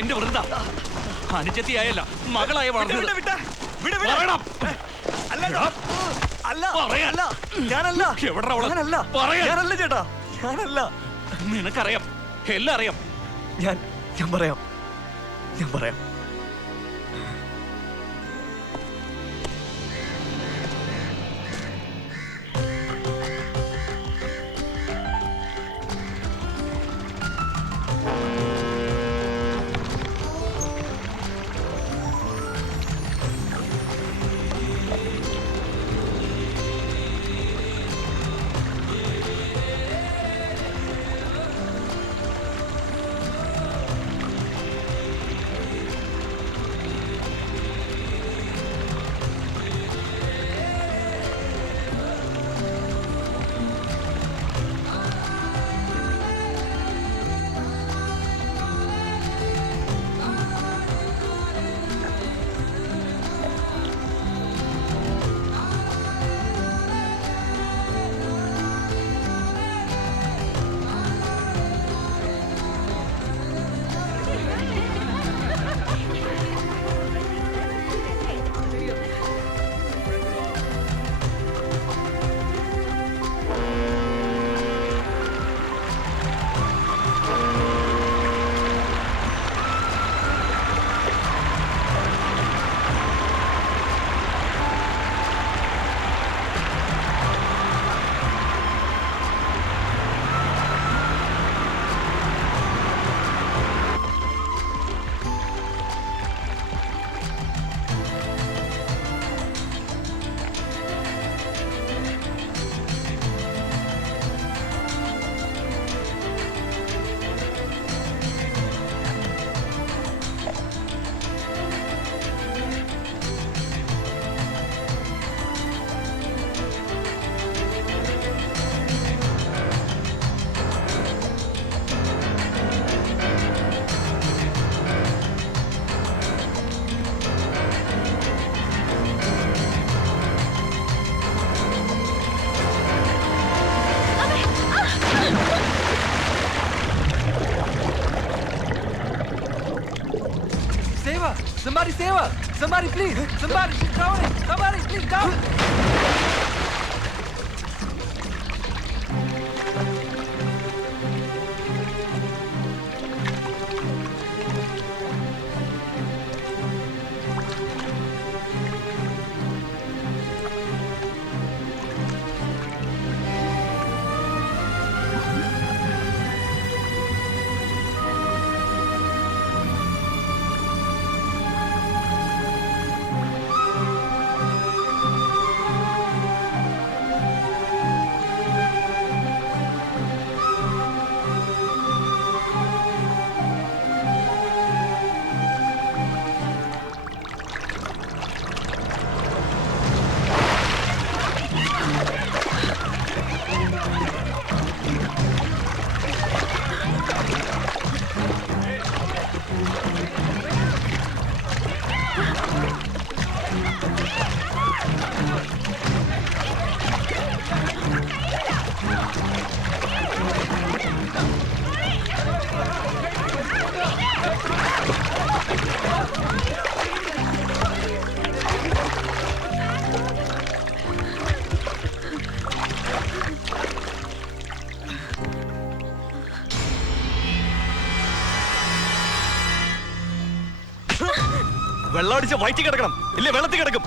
എന്റെ വൃന്ദ അനുജത്തിയായല്ല മകളായ വളർന്നത്. നിനക്കറിയാം, എല്ലാം അറിയാം. ഞാൻ പറയാം. Somebody save her! Somebody please! Somebody, she's drowning! Somebody please down! വെള്ളം അടിച്ച് വയറ്റി കിടക്കണം ഇല്ലേ വെള്ളത്തിൽ കിടക്കും.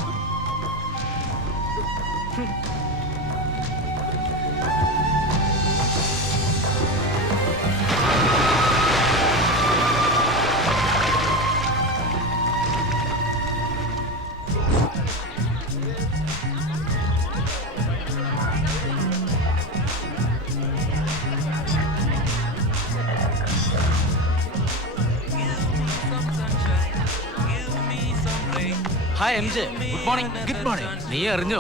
Hi M J, good morning. Good morning. നീ അറിഞ്ഞോ,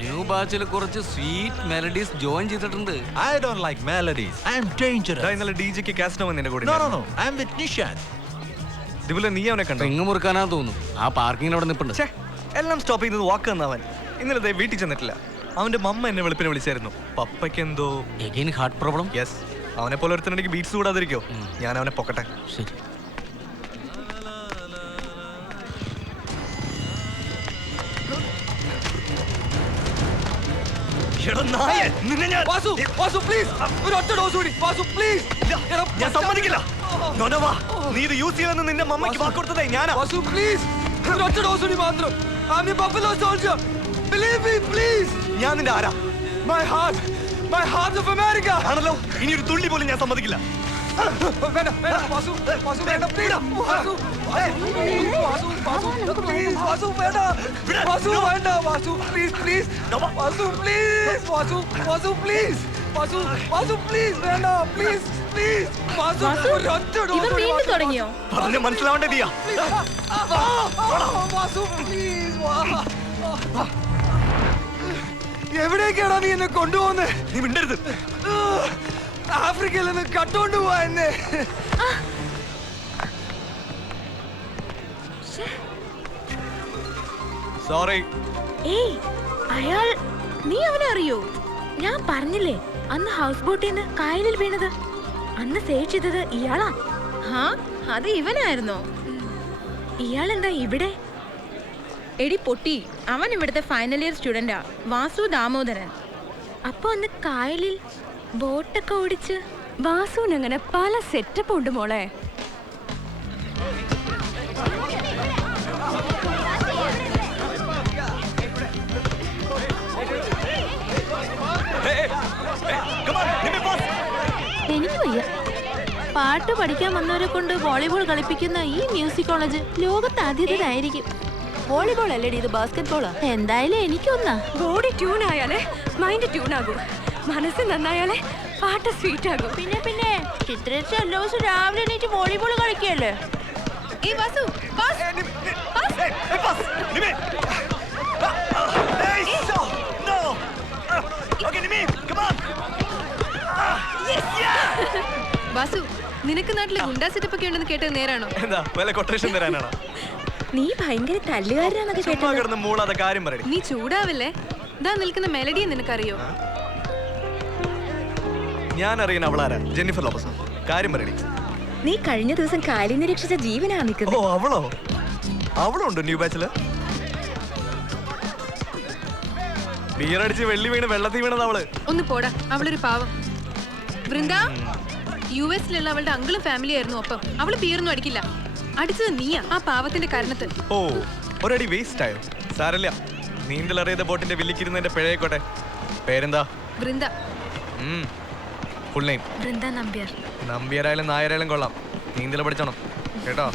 ന്യൂ ബാച്ചിൽ കുറച്ച് സ്വീറ്റ് മെലഡീസ് ജോയിൻ ചെയ്തിട്ടുണ്ട്. I don't like melodies. I'm dangerous. ഇന്നലെ ഡിജിക്ക് കാസ്റ്റിനോ നിന്റെ കൂടെ No, no, no. I'm with Nishan. ഇതുപോലെ നീ അവനെ കണ്ടോ? തെങ്ങ് മുറുക്കാനാ തോന്നുന്നു. ആ പാർക്കിങ്ങിൽ അവിടെ നിൽപ്പുണ്ട്. ഛേ, എല്ലാം സ്റ്റോപ്പ് ചെയ്യുന്നത് വാക്ക് തന്നവൻ. ഇന്നലെ ദേ വീട്ടിൽ ചെന്നിട്ടില്ല. അവന്റെ മമ്മ എന്നെ വെളുപ്പിനെ വിളിച്ചായിരുന്നു. പപ്പയ്ക്ക് എന്തോ എഗെയിൻ ഹാർട്ട് പ്രോബ്ലം. യെസ്. അവനെ പോലെ ഒരുത്തനെനിക്ക് ബീറ്റ്സ് കൂടാതിരിക്കോ? ഞാൻ അവനെ പൊക്കട്ടെ. ശരി. എടാ നായേ, നിന്നെ ഞാൻ വാസു, വാസു പ്ലീസ്, ഒരു ഒറ്റ ഡോസ് കൂടി. വാസു പ്ലീസ്. ഞാൻ സമ്മതിക്കില്ല. നൊനവാ, നീ ഇത് യൂസ് ചെയ്യാമെന്ന് നിന്റെ മമ്മയ്ക്ക് വാക്ക് കൊടുത്തതേ ഞാനാ. വാസു പ്ലീസ്, ഒരു ഒറ്റ ഡോസ് കൂടി മാത്രം. I'm the Buffalo Soldier. Believe me, please. ഞാൻ നിന്റെ ആരാ? My heart of America. ആണല്ലോ, ഇനി ഒരു തുള്ളി പോലും ഞാൻ സമ്മതിക്കില്ല. വേണ്ട, വേണ്ട, വാസു, വാസു വേണ്ട, please. വാസു, വാസു, വാസു, please, വാസു വേണ്ട. വാസു വേണ്ട, Vasu, please, please. Vasu, please, Vasu, Vasu, please. Vasu, Vasu, please, വേണ്ട, please, please. വാസു, ഒരു ഒറ്റ ഡോസ് ഇവൻ കൂടി വീണ്ടും തുടങ്ങിയോ? പറഞ്ഞ മനസ്സിലാവേണ്ട ദിയ. വാസു, please, എവിടേക്കാണ് നീ എന്നെ കൊണ്ടുപോകുന്നത്? നീ മിണ്ടരുത്. ആഫ്രിക്കയിൽ നിന്ന് കട്ടോണ്ട് പോവാ എന്നെ. സോറി. ഏയ്, അയാൾ, നീ അവനെ അറിയോ? ഞാൻ പറഞ്ഞില്ലേ അന്ന് ഹൗസ് ബോട്ടിൽ നിന്ന് കായലിൽ വീണത്. അന്ന് സേവ് ചെയ്തത് ഇയാളാ. ഹാ, അത് ഇവനായിരുന്നോ? ഇയാളെന്താ ഇവിടെ? എടി പൊട്ടി, അവൻ ഇവിടുത്തെ ഫൈനൽ ഇയർ സ്റ്റുഡന്റാ, വാസു ദാമോദരൻ. അപ്പൊ അന്ന് കായലിൽ ബോട്ടൊക്കെ ഓടിച്ച് വാസുവിനങ്ങനെ പല സെറ്റപ്പ് ഉണ്ട് മോളെ. എനിക്ക് വയ്യ. പാട്ട് പഠിക്കാൻ വന്നവരെ കൊണ്ട് വോളിബോൾ കളിപ്പിക്കുന്ന ഈ മ്യൂസിക് കോളേജ് ലോകത്ത് ആദ്യത്തേതായിരിക്കും. വോളിബോൾ അല്ലേടി, ഇത് ബാസ്കറ്റ് ബോളാ. എന്തായാലും എനിക്കൊന്നാ. ബോഡി ട്യൂൺ ആയാലേ മൈൻഡ് ട്യൂൺ ആകും, മനസ്സ് നന്നായാലേ പാട്ട് സ്വീറ്റ് ആകും. പിന്നെ പിന്നെ ചിത്രേച്ചി എല്ലാ ദിവസവും രാവിലെ എണീറ്റ് വോളിബോൾ കളിക്കല്ലേ? ഈ വാസു, വാസു, നിനക്ക് നാട്ടില് ഗുണ്ടാ സെറ്റപ്പ് ഒക്കെ ഉണ്ടെന്ന് കേട്ടത് നേരാണോ? എന്താ വല്ല കൊട്ടേഷൻ തരാനാണോ? നീ ഭയങ്കര തല്ലുകാരനാന്നൊക്കെ ചുമ്മാ കേട്ടത്. കിടന്ന് മൂളാതെ കാര്യം പറയടി. നീ ചൂടാവില്ലേ? ഇതാ നിൽക്കുന്ന മെലഡിയെ നിനക്കറിയോ? ഞാൻ അറിയുന്ന അവളാരാ? Jennifer Lopez. കാര്യം പറയടി. നീ കഴിഞ്ഞ ദിവസം കായലിൽ നിരീക്ഷിച്ച ജീവനാ ഓ നിൽക്കുന്നത്. അവളോ? അവളുണ്ട് ന്യൂ ബാച്ചില്. ബിയർ അടിച്ച് വെള്ളി വീണ് വെള്ളത്തിൽ വീണത് അവള്. ഒന്ന് പോടാ, അവളൊരു പാവം. വൃന്ദ, US-ലുള്ള അവളുടെ അങ്കിളും ഫാമിലി ആയിരുന്നു ഒപ്പം. അവള് ബിയറൊന്നും അടിക്കില്ല. അടിച്ചത് നീയാ, ആ പാവത്തിന്റെ കാരണത്ത്. ഓ, ഒരടി വേസ്റ്റ് ആയോ? സാരല്ല, നീന്തലറിയാത്ത ബോട്ടിന്റെ വില്ലിക്കിരുന്നതിന്റെ പിഴയക്കോട്ടെ. പേരെന്താ? വൃന്ദ. Full name? വൃന്ദ നമ്പ്യാർ. നമ്പ്യാരായാലും നായരായാലും കൊള്ളാം, നീന്തൽ പഠിച്ചോണം കേട്ടോ.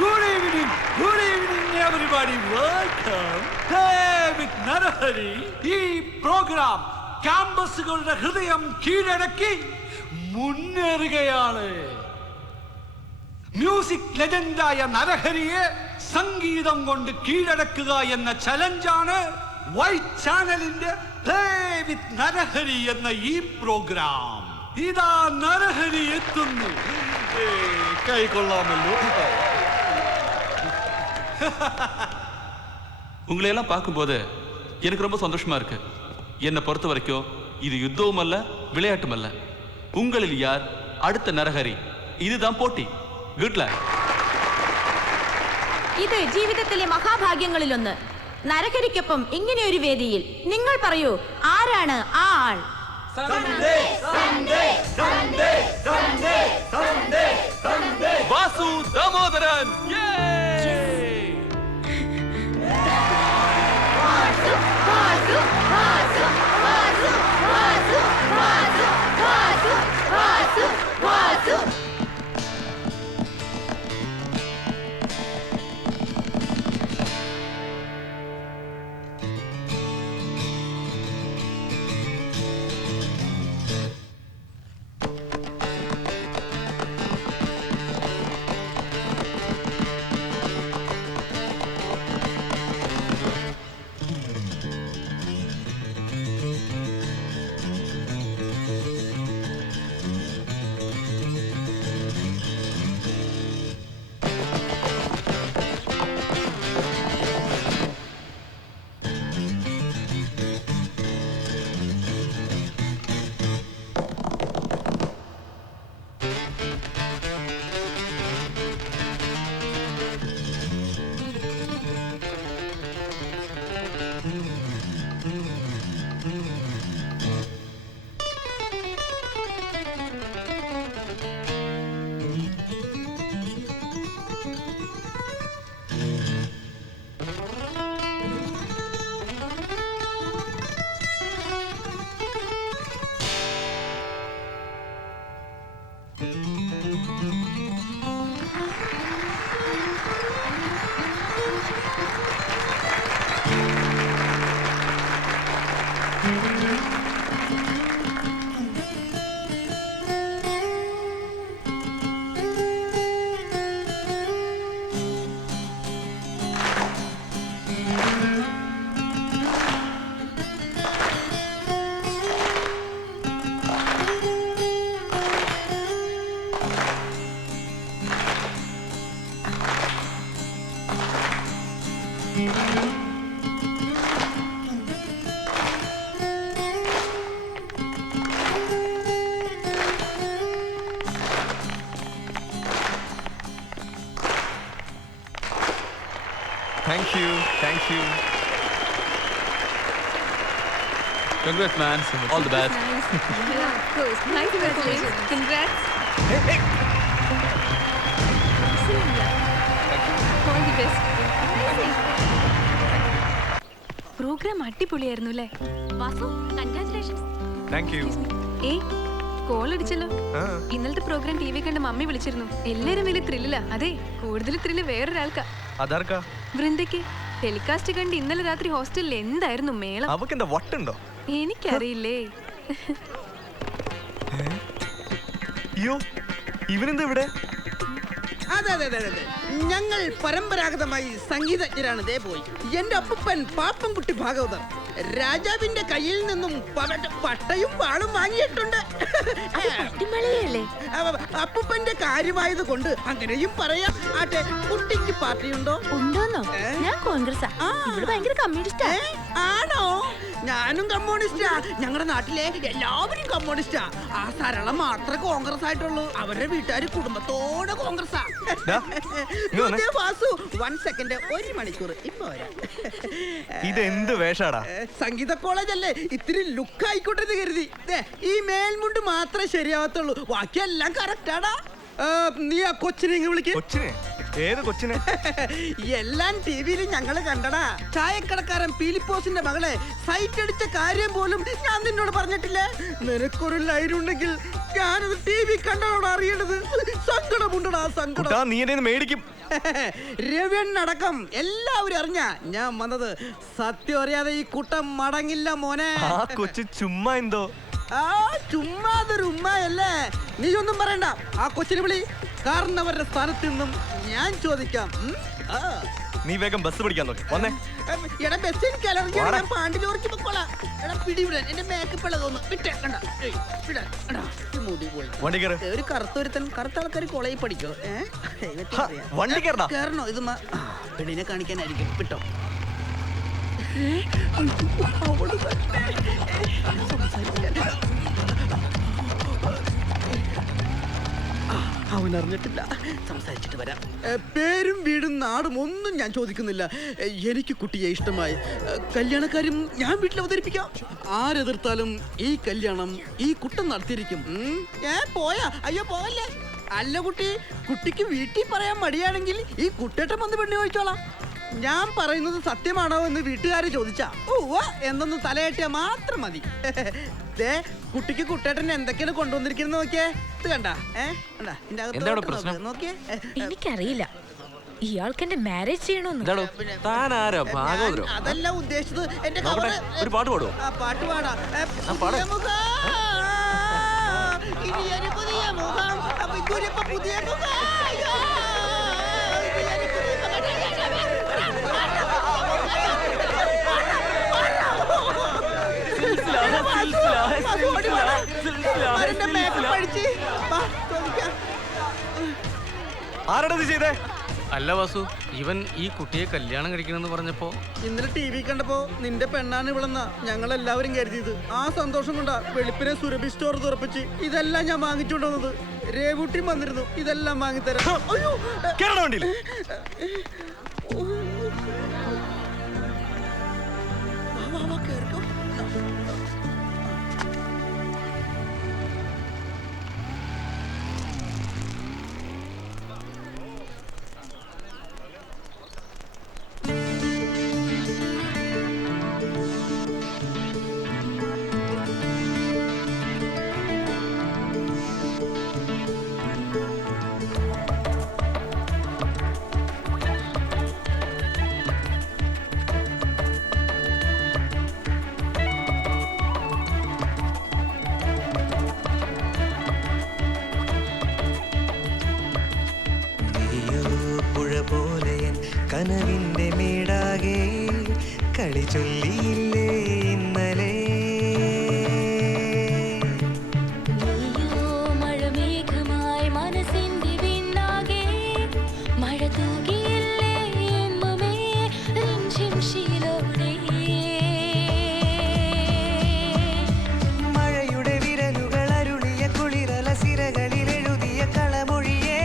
Good evening everybody. Welcome. Hey, with Narahari. ഈ പ്രോഗ്രാം ക്യാമ്പസുകളുടെ ഹൃദയം കീഴടക്കി മുന്നേറുകയാണ്. മ്യൂസിക് ലെജൻഡായ നരഹരിയെ സംഗീതം കൊണ്ട് കീഴടക്കുക എന്ന ചലഞ്ചാണ് വൈറ്റ് ചാനലിന്റെ പ്ലേ വിത്ത് നരഹരി എന്ന ഈ പ്രോഗ്രാം. ഇതാ നരഹരി എത്തുന്നു. കൈകൊള്ളാമല്ലോ. உங்களையெல்லாம் பார்க்கும்போது எனக்கு ரொம்ப சந்தோஷமா இருக்கு. என்னை பொறுத்த வரைக்கும் இது யுத்தமும் அல்ல, விளையாட்டும் அல்ல. உங்களில் யார் அடுத்த நரஹரி? இதுதான் போட்டி. Good luck. ഇത് ജീവിതത്തിലെ മഹാഭാഗ്യങ്ങളിലൊന്ന്. നരഹരിക്കൊപ്പം ഇങ്ങനെ ഒരു വേദിയിൽ നിങ്ങൾ പറയൂ, ആരാണ് ആ ആൾ? Vasu Damodaran. Thank you. Congrats man. All the best. Programme അടിപൊളിയായിരുന്നു അല്ലേ? Vasu, congratulations. Thank you. Call അടിച്ചല്ലോ. ഇന്നലത്തെ പ്രോഗ്രാം TV കണ്ട് മമ്മി വിളിച്ചിരുന്നു. എല്ലാരും വലിയ ത്രില്ലിലാ. അതെ, കൂടുതൽ ത്രില്ല് വേറൊരാൾക്കാ. അതാർക്കാ? വൃന്ദയ്ക്ക്. ടെലികാസ്റ്റ് കണ്ട് ഇന്നലെ രാത്രി ഹോസ്റ്റലിൽ എന്തായിരുന്നു മേളം. അവക്കെന്താ വട്ടുണ്ടോ? എനിക്കറിയില്ലേ. അയ്യോ, ഇവനെന്താ ഇവിടെ? അതെ ഞങ്ങൾ പരമ്പരാഗതമായി സംഗീതജ്ഞരാണ്. ദേ പോയി എന്റെ അപ്പൂപ്പൻ പാപ്പൻകുട്ടി ഭാഗവതർ രാജാവിന്റെ കയ്യിൽ നിന്നും പട്ടയും വാളും വാങ്ങിയിട്ടുണ്ട്. അപ്പൂപ്പന്റെ കാര്യമായത് കൊണ്ട് അങ്ങനെയും പറയാം. ആട്ടെ, കുട്ടിക്ക് പാർട്ടിയുണ്ടോ? ഉണ്ടോന്നോ? ഞാൻ കോൺഗ്രസ്. ഭയങ്കര കമ്മ്യൂണിസ്റ്റ് ആണോ? ഞാനും കമ്മ്യൂണിസ്റ്റാ. ഞങ്ങളുടെ നാട്ടിലെ എല്ലാവരും കമ്മ്യൂണിസ്റ്റാ. ആ സരളം മാത്രമേ കോൺഗ്രസ് ആയിട്ടുള്ളൂ. അവരുടെ വീട്ടുകാർ കുടുംബത്തോടെ കോൺഗ്രസ്സാ. വാസു 1 സെക്കൻഡ്, 1 മണിക്കൂർ ഇപ്പൊ വരാം. ഇതെന്ത് വേഷാടാ? സംഗീത കോളേജ് അല്ലേ, ഇത്തിരി ലുക്ക് ആയിക്കോട്ടെ എന്ന് കരുതി. ഈ മേൽമുണ്ട് മാത്രമേ ശരിയാവത്തുള്ളൂ, ബാക്കിയെല്ലാം കറക്റ്റാടാ. നീ ആ കൊച്ചിനെ ഇങ്ങ് വിളിക്ക. കൊച്ചിനെ? ഏത് കൊച്ചിനെ? എല്ലാം ടിവിയിൽ ഞങ്ങള് കണ്ടടാ. ചായക്കടക്കാരൻ പീലിപ്പോസിന്റെ മകളെ സൈറ്റ് അടിച്ച കാര്യം പോലും ഞാൻ നിന്നോട് പറഞ്ഞിട്ടില്ലേ? നിനക്കൊരു ലൈൻ ഉണ്ടെങ്കിൽ ഞാനത് TV കണ്ടോട് അറിയണത്. സങ്കടമുണ്ടടാ, സങ്കടം. നീ എന്നെ മേടിക്കും. രവിയണ്ണടക്കം എല്ലാവരും അറിഞ്ഞ ഞാൻ വന്നത്. സത്യം അറിയാതെ ഈ കൂട്ടം മടങ്ങില്ല മോനെ. ആ കൊച്ചു ചുമ്മാ എന്തോ. ആ ചുമ്മാതൊരു ഉമ്മയല്ലേ. നീ ഒന്നും പറയണ്ട, ആ കൊച്ചിനെ വിളി. കാരണവരുടെ സ്ഥാനത്ത് നിന്നും ഞാൻ ചോദിക്കാം. നീ വേഗം ബസ് പിടിക്കാൻ നോക്കി വന്നേ. എടാ ബസ് എനിക്ക് അലർജി, ഞാൻ പാണ്ടിലോറിക്ക് പൊക്കോളാം. എടാ പിടിവിടാൻ എന്റെ മേക്കപ്പ് ഇളകൊന്ന് വിട്ടേ. കണ്ട മുടി പോയി. വണ്ടി കയറ്. ഒരു കറുത്തൊരുത്തൻ, കറുത്ത ആൾക്കാർ കോളേജിൽ പഠിക്കോ? വണ്ടി കയറണോ? കയറണോ? ഇത് പെണ്ണിനെ കാണിക്കാനായിരിക്കും. വിട്ടോ. അവൻ അറിഞ്ഞിട്ടില്ല. സംസാരിച്ചിട്ട് വരാം. പേരും വീടും നാടും ഒന്നും ഞാൻ ചോദിക്കുന്നില്ല. എനിക്ക് കുട്ടിയെ ഇഷ്ടമായി. കല്യാണക്കാരും ഞാൻ വീട്ടിൽ അവതരിപ്പിക്കാം. ആരെതിർത്താലും ഈ കല്യാണം ഈ കുട്ടം നടത്തിയിരിക്കും. പോയാ? അയ്യോ പോവല്ലേ. അല്ല കുട്ടി, കുട്ടിക്ക് വീട്ടിൽ പറയാൻ മടിയാണെങ്കിൽ ഈ കുട്ടേട്ടൻ വന്ന് പെണ്ണു ചോദിച്ചോളാം. ഞാൻ പറയുന്നത് സത്യമാണോ എന്ന് വീട്ടുകാര് ചോദിച്ചാ എന്നൊന്ന് തലയാട്ടിയാ മാത്രം മതി. കുട്ടിക്ക് കുട്ടേട്ടൻ എന്തൊക്കെയാണ് കൊണ്ടുവന്നിരിക്കുന്നത് നോക്കിയേ. ഇത് കണ്ടാ? നോക്കിയേ. എനിക്കറിയില്ല ഇയാൾക്ക് എന്റെ മാരേജ് ചെയ്യണോന്ന്. അതല്ല ഉദ്ദേശിച്ചത്. എന്റെ ഒരു പാട്ട് പാടുവോ? പാട്ട് പാടാ. പുതിയ മുഖം, പുതിയ മുഖം. ആരാടാ ഇത് ചെയ്തേ? അല്ല വാസു, ഇവൻ ഈ കുട്ടിയെ കല്യാണം കഴിക്കണമെന്ന് പറഞ്ഞപ്പോ ഇന്നലെ TV കണ്ടപ്പോ നിന്റെ പെണ്ണാണ് ഇവളെന്നാ ഞങ്ങളെല്ലാവരും കരുതിയത്. ആ സന്തോഷം കൊണ്ടാ വെളുപ്പിനെ സുരഭി സ്റ്റോർ തുറപ്പിച്ച് ഇതെല്ലാം ഞാൻ വാങ്ങിച്ചുകൊണ്ടുവന്നത്. രേവൂട്ടിയും വന്നിരുന്നു, ഇതെല്ലാം വാങ്ങിത്തരാം. കനവിന്റെ മേടാകെ കളി ചൊല്ലിയില്ലേ ഇന്നലെ. മഴമേഘമായി മനസ്സിന്റെ വിണ്ണാകെ മഴ തൂകിയില്ലേ എന്നുമേ ശിലോടെ. മഴയുടെ വിരലുകൾ അരുളിയ കുളിരല സിരകളിൽ എഴുതിയ കളമൊഴിയേ.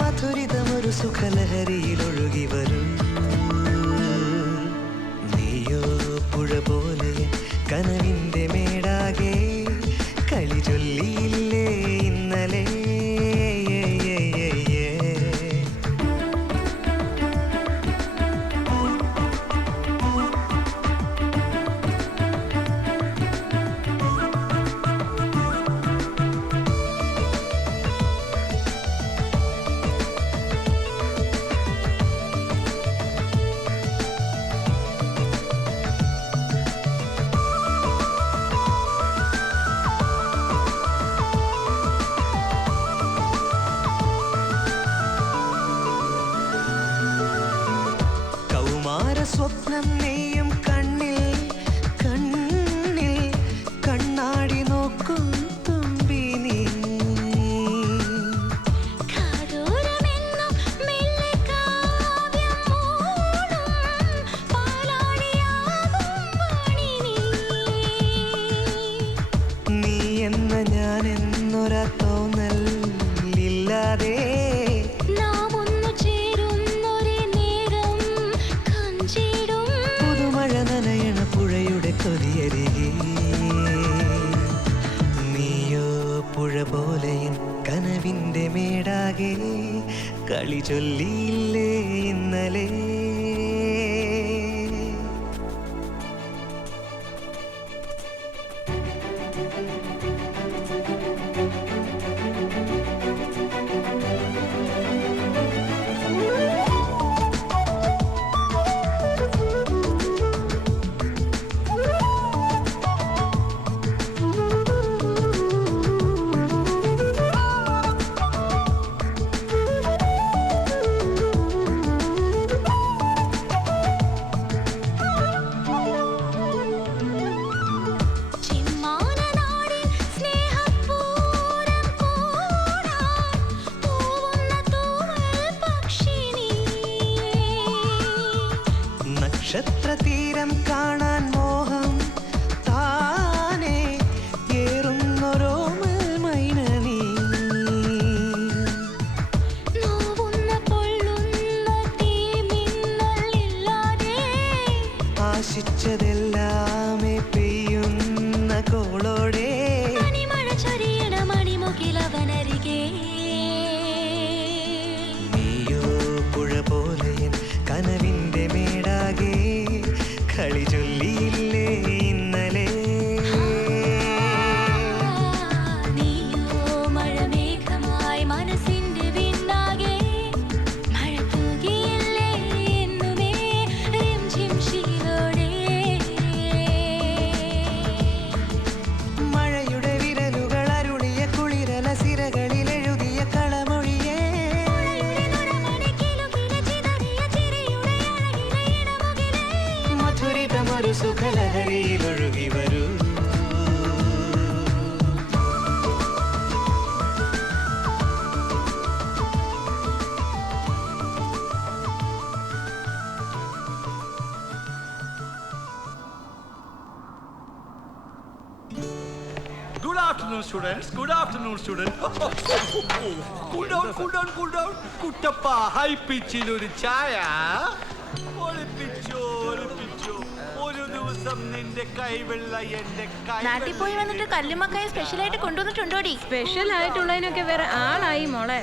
മധുരിതമൊരു സുഖലഹരിയിൽ ഒഴുകി വരും. നീയോ പുഴ പോലെ കനവിന്റെ മേടാകെ കളി ചൊല്ലിയില്ലേ ഇന്നലെ. പോരാ തോന്നൽ ഇല്ലാതെ നാം ഒന്നു ചേരുന്നൊരേ നേരം കഞ്ചിടും പുതുമഴ നനയണ പുഴയുടെ കൊതിയരികെ നീയോ പുഴ പോലെ കനവിന്റെ മേടാകെ കളി ചൊല്ലിയില്ലേ ഇന്നലെ നക്ഷത്രതീരം കാണാൻ മോഹം താനേ ഏറുന്നൊരോമൽ മൈനനീ ആശിച്ചതെല്ലാമേ പെയ്യുന്ന കോളോടെ നീയോ പുഴ പോലെ കനവിന്റെ മേടാകെ കളി ചൊല്ലിയില്ലേ ഇന്നലെ നീയോ മഴമേഘമായി മനസ്സിന്റെ വിണ്ണാകെ മഴ തൂകിയില്ലേ എന്നുമേ റിംझिम ശീലോടെ മഴയുടെ വിരലുകൾ അരുളിയ കുളിരല സിരകളിൽ എഴുതിയ കളമൊഴിയേ മധുരിതമൊരു സുഖലഹരിയിൽ ഒഴുകി വരൂ Good afternoon, students. Good afternoon, students. Cool down, cool down, cool down. Kuttappa high പിച്ചിൽ ഒരു ചായ ഒളിപ്പിച്ചോ ഒളിപ്പിച്ചോ ഒരു ദിവസം നിന്റെ കൈവെള്ള എന്റെ നാട്ടിൽ പോയി വന്നിട്ട് കല്ലുമക്കായ സ്പെഷ്യൽ ആയിട്ട് കൊണ്ടുവന്നിട്ടുണ്ടോടി? സ്പെഷ്യൽ ആയിട്ടുള്ളതിനൊക്കെ വേറെ ആളായി മോളെ.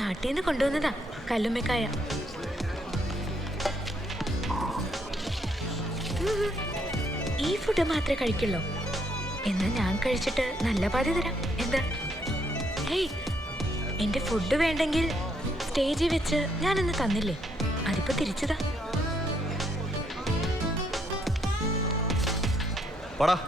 നാട്ടിൽ നിന്ന് കൊണ്ടുവന്നതാ കല്ലുമ്മക്കായ. ഈ ഫുഡ് മാത്രമേ കഴിക്കുള്ളൂ. എന്നാ ഞാൻ കഴിച്ചിട്ട് നല്ല പാതി തരാം. എന്താ? ഹേയ്, എന്റെ ഫുഡ് വേണ്ടെങ്കിൽ സ്റ്റേജിൽ വെച്ച് ഞാനൊന്ന് തന്നില്ലേ, അതിപ്പോ തിരിച്ചതാ. പടാ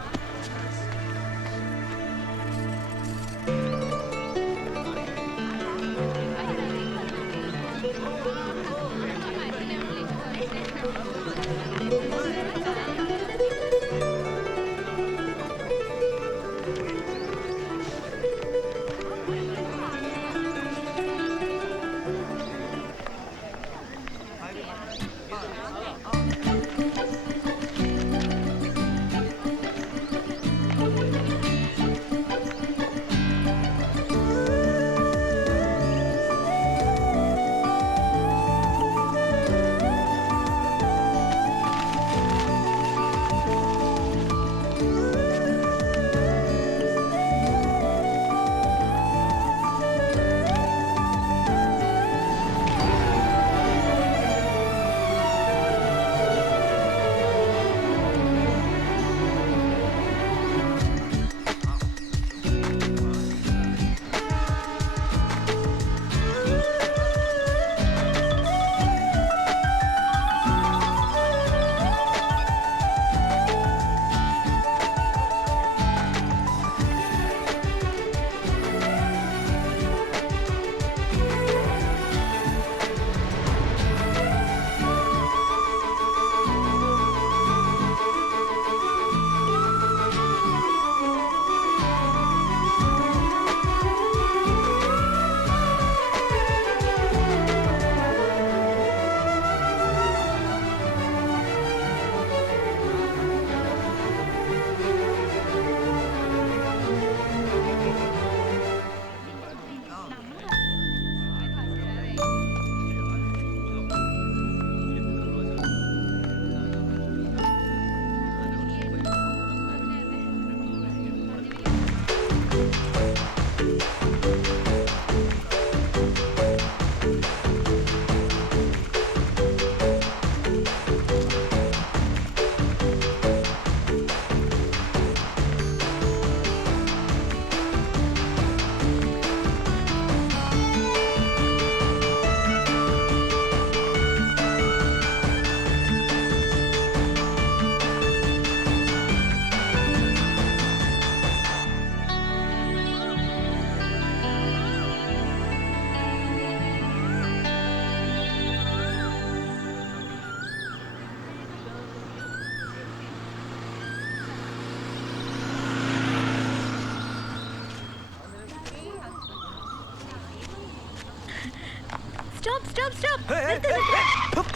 സ്റ്റോപ്പ് സ്റ്റോപ്പ് സ്റ്റോപ്പ്.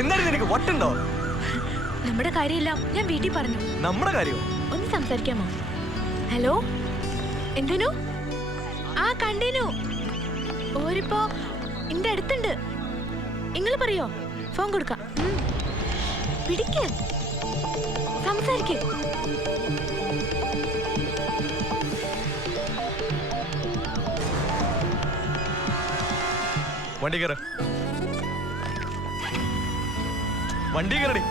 എന്താണ് നിനക്ക് വട്ടുണ്ടോ? നമ്മുടെ കാര്യമെല്ലാം ഞാൻ വീട്ടിൽ പറഞ്ഞു. നമ്മുടെ കാര്യമോ? ഒന്ന് സംസാരിക്കാമോ? ഹലോ, എന്തേനു? ആ കണ്ടേനു. ഓരിപ്പോ എന്റെ അടുത്തുണ്ട്. നിങ്ങൾ പറയോ? ഫോൺ കൊടുക്കാം. പിടിക്ക്, സംസാരിക്ക്. വണ്ടി കയറ, വണ്ടി കയറടി.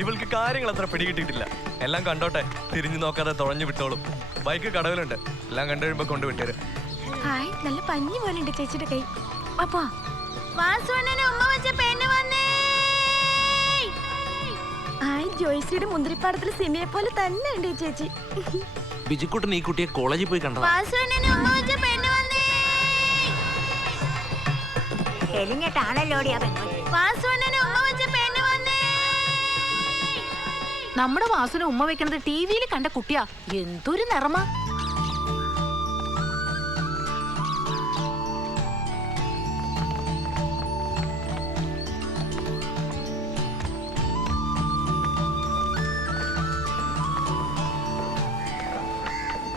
ഇവൾക്ക് കാര്യങ്ങൾ അത്ര പിടികിട്ടിട്ടില്ല. എല്ലാം കണ്ടോട്ടെ, തിരിഞ്ഞു നോക്കാതെ തുഴഞ്ഞു വിട്ടോളും. ബൈക്ക് കടവിലുണ്ട്, എല്ലാം കണ്ടു കഴിയുമ്പോ കൊണ്ടുവിട്ടേര്. ഹായ്, നല്ല പഞ്ഞി പോലെ ഉണ്ട് ചേച്ചിയുടെ കൈ. അപ്പാ ജോയ്സിയുടെ മുന്തിരിപ്പാടത്തിൽ സിനിമയെ പോലെ തന്നെ ഉണ്ട് ഈ ചേച്ചി. ബിജുക്കുട്ടൻ ഈ കുട്ടിയെ കോളേജിൽ പോയി കണ്ടതാ. നമ്മുടെ വാസുവിനെ ഉമ്മ വെക്കണത് ടിവിയിൽ കണ്ട കുട്ടിയാ. എന്തൊരു നിറമാ.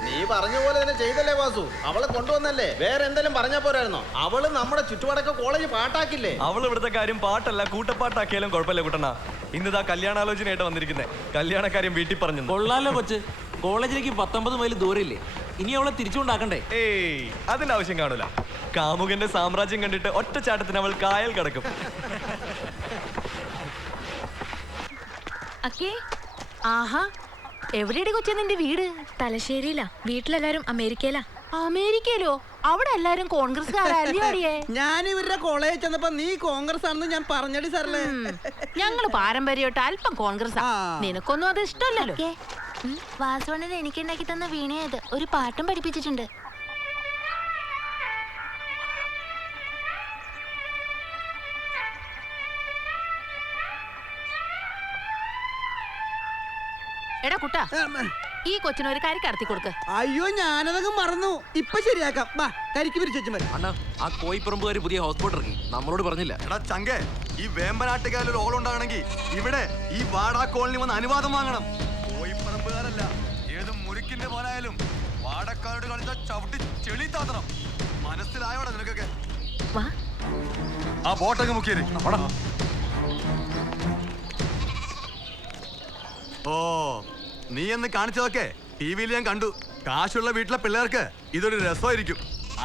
നീ നീ പറഞ്ഞ പോലെ തന്നെ ചെയ്തല്ലേ വാസു? അവളെ കൊണ്ടുവന്നല്ലേ, വേറെ എന്തെങ്കിലും പറഞ്ഞാ പോരായിരുന്നോ? അവള് നമ്മുടെ ചുറ്റുവടക്ക കോളേജ് പാട്ടാക്കില്ലേ? അവൾ ഇവിടുത്തെ കാര്യം പാട്ടല്ല കൂട്ടപ്പാട്ടാക്കിയാലും കുഴപ്പമില്ല കുട്ടണ്ണ. ഇന്നിതാ കല്യാണാലോചനയായിട്ട് വന്നിരിക്കുന്നത്. കല്യാണക്കാര്യം വീട്ടിൽ പറഞ്ഞു. കൊള്ളാലോ കൊച്ച്. കോളേജിലേക്ക് 19 മൈൽ ദൂരമില്ലേ? ഇനി അവളെ തിരിച്ചുകൊണ്ടാക്കണ്ടേ? ഏയ് അതിന്റെ ആവശ്യം കാണൂല. കാമുകന്റെ സാമ്രാജ്യം കണ്ടിട്ട് ഒറ്റച്ചാട്ടത്തിന് അവൾ കായൽ കിടക്കും. ആഹാ, എവിടെയാണ് കൊച്ചേ നിന്റെ വീട്? തലശ്ശേരിയിലാ. വീട്ടിലെല്ലാരും അമേരിക്കയിലാ. അമേരിക്കയിലോ? അവിടെ എല്ലാരും കോൺഗ്രസ്സുകാരല്ലേ? ഞാൻ ഇവരുടെ കോളേജിൽ ചെന്നപ്പോ നീ കോൺഗ്രസ് ആണെന്ന് ഞാൻ പറഞ്ഞടി സാറല്ലേ. ഞങ്ങള് പാരമ്പര്യമായിട്ട് അല്പം കോൺഗ്രസ്. നിനക്കൊന്നും അത് ഇഷ്ടമല്ലല്ലോ. വാസവണ്ണൻ എനിക്കുണ്ടാക്കി തന്ന വീണയത് ഒരു പാട്ടും പഠിപ്പിച്ചിട്ടുണ്ട്. എടാ കുട്ടാ, ഈ കൊച്ചിനൊരു കരി കടത്തി കൊടുക്ക്. അയ്യോ ഞാനതൊക്കെ മറന്നു. ഇപ്പൊ ശരിയാക്കാം. വാ, കരിക്ക് പിരിച്ചു മതി. അണ്ണാ, ആ കോയിപ്പറമ്പുകാർ പുതിയ ഹൗസ് ബോട്ട് ഇറങ്ങി. നമ്മളോട് പറഞ്ഞില്ല. എടാ ചങ്കേ, ഈ വേമ്പനാട്ടുകാരിൽ ഒരു ഓൾ ഉണ്ടാകണമെങ്കിൽ ഇവിടെ ഈ വാടാ കോളനി വന്ന് അനുവാദം വാങ്ങണം. കോയിപ്പറമ്പുകാരല്ല, ഏത് മുറിക്കിന്റെ പോലായാലും വാടക്കാരോട് കളിച്ച ചവിട്ടി ചെളി താത്തണം. മനസ്സിലായോടാ നിനക്കൊക്കെ? ആ ബോട്ടങ്ങ് മുക്കിയേര്. ഓ, നീ എന്ന് കാണിച്ചതൊക്കെ ടിവിയിൽ ഞാൻ കണ്ടു. കാശുള്ള വീട്ടിലെ പിള്ളേർക്ക് ഇതൊരു രസമായിരിക്കും.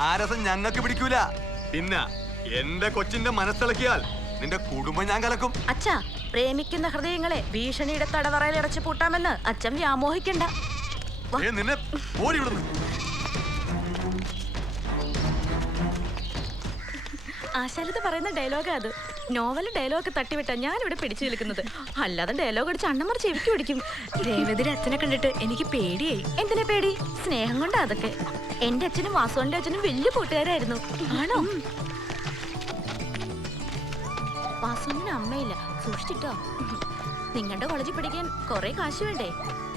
ആ രസം ഞങ്ങൾക്ക് പിടിക്കൂല. പിന്നെ എന്റെ കൊച്ചിന്റെ മനസ്സിളക്കിയാൽ നിന്റെ കുടുംബം ഞാൻ കലക്കും. അച്ഛാ, പ്രേമിക്കുന്ന ഹൃദയങ്ങളെ ഭീഷണിയുടെ തടവറയിൽ അടച്ചു പൂട്ടാമെന്ന് അച്ഛൻ വ്യാമോഹിക്കണ്ട. നിന്നെ ഓടി വിടുന്നു. ആശാലത്ത് പറയുന്ന ഡയലോഗാ അത്. നോവല് ഡയലോഗ് തട്ടിവിട്ടാ ഞാനിവിടെ പിടിച്ചു നിൽക്കുന്നത്. അല്ലാതെ ഡയലോഗ് അടിച്ച് അണ്ണന്മാർ ചെവിക്ക് പിടിക്കും. രേവതിയുടെ അച്ഛനെ കണ്ടിട്ട് എനിക്ക് പേടിയായി. എന്തിനാ പേടി? സ്നേഹം കൊണ്ടാ അതൊക്കെ. എന്റെ അച്ഛനും വാസുവിന്റെ അച്ഛനും വലിയ കൂട്ടുകാരായിരുന്നു. ആണോ? വാസുവിന് അമ്മയില്ല, സൂക്ഷിച്ചിട്ടോ. നിങ്ങളുടെ കോളേജിൽ പഠിക്കാൻ കുറെ കാശ് വേണ്ടേ?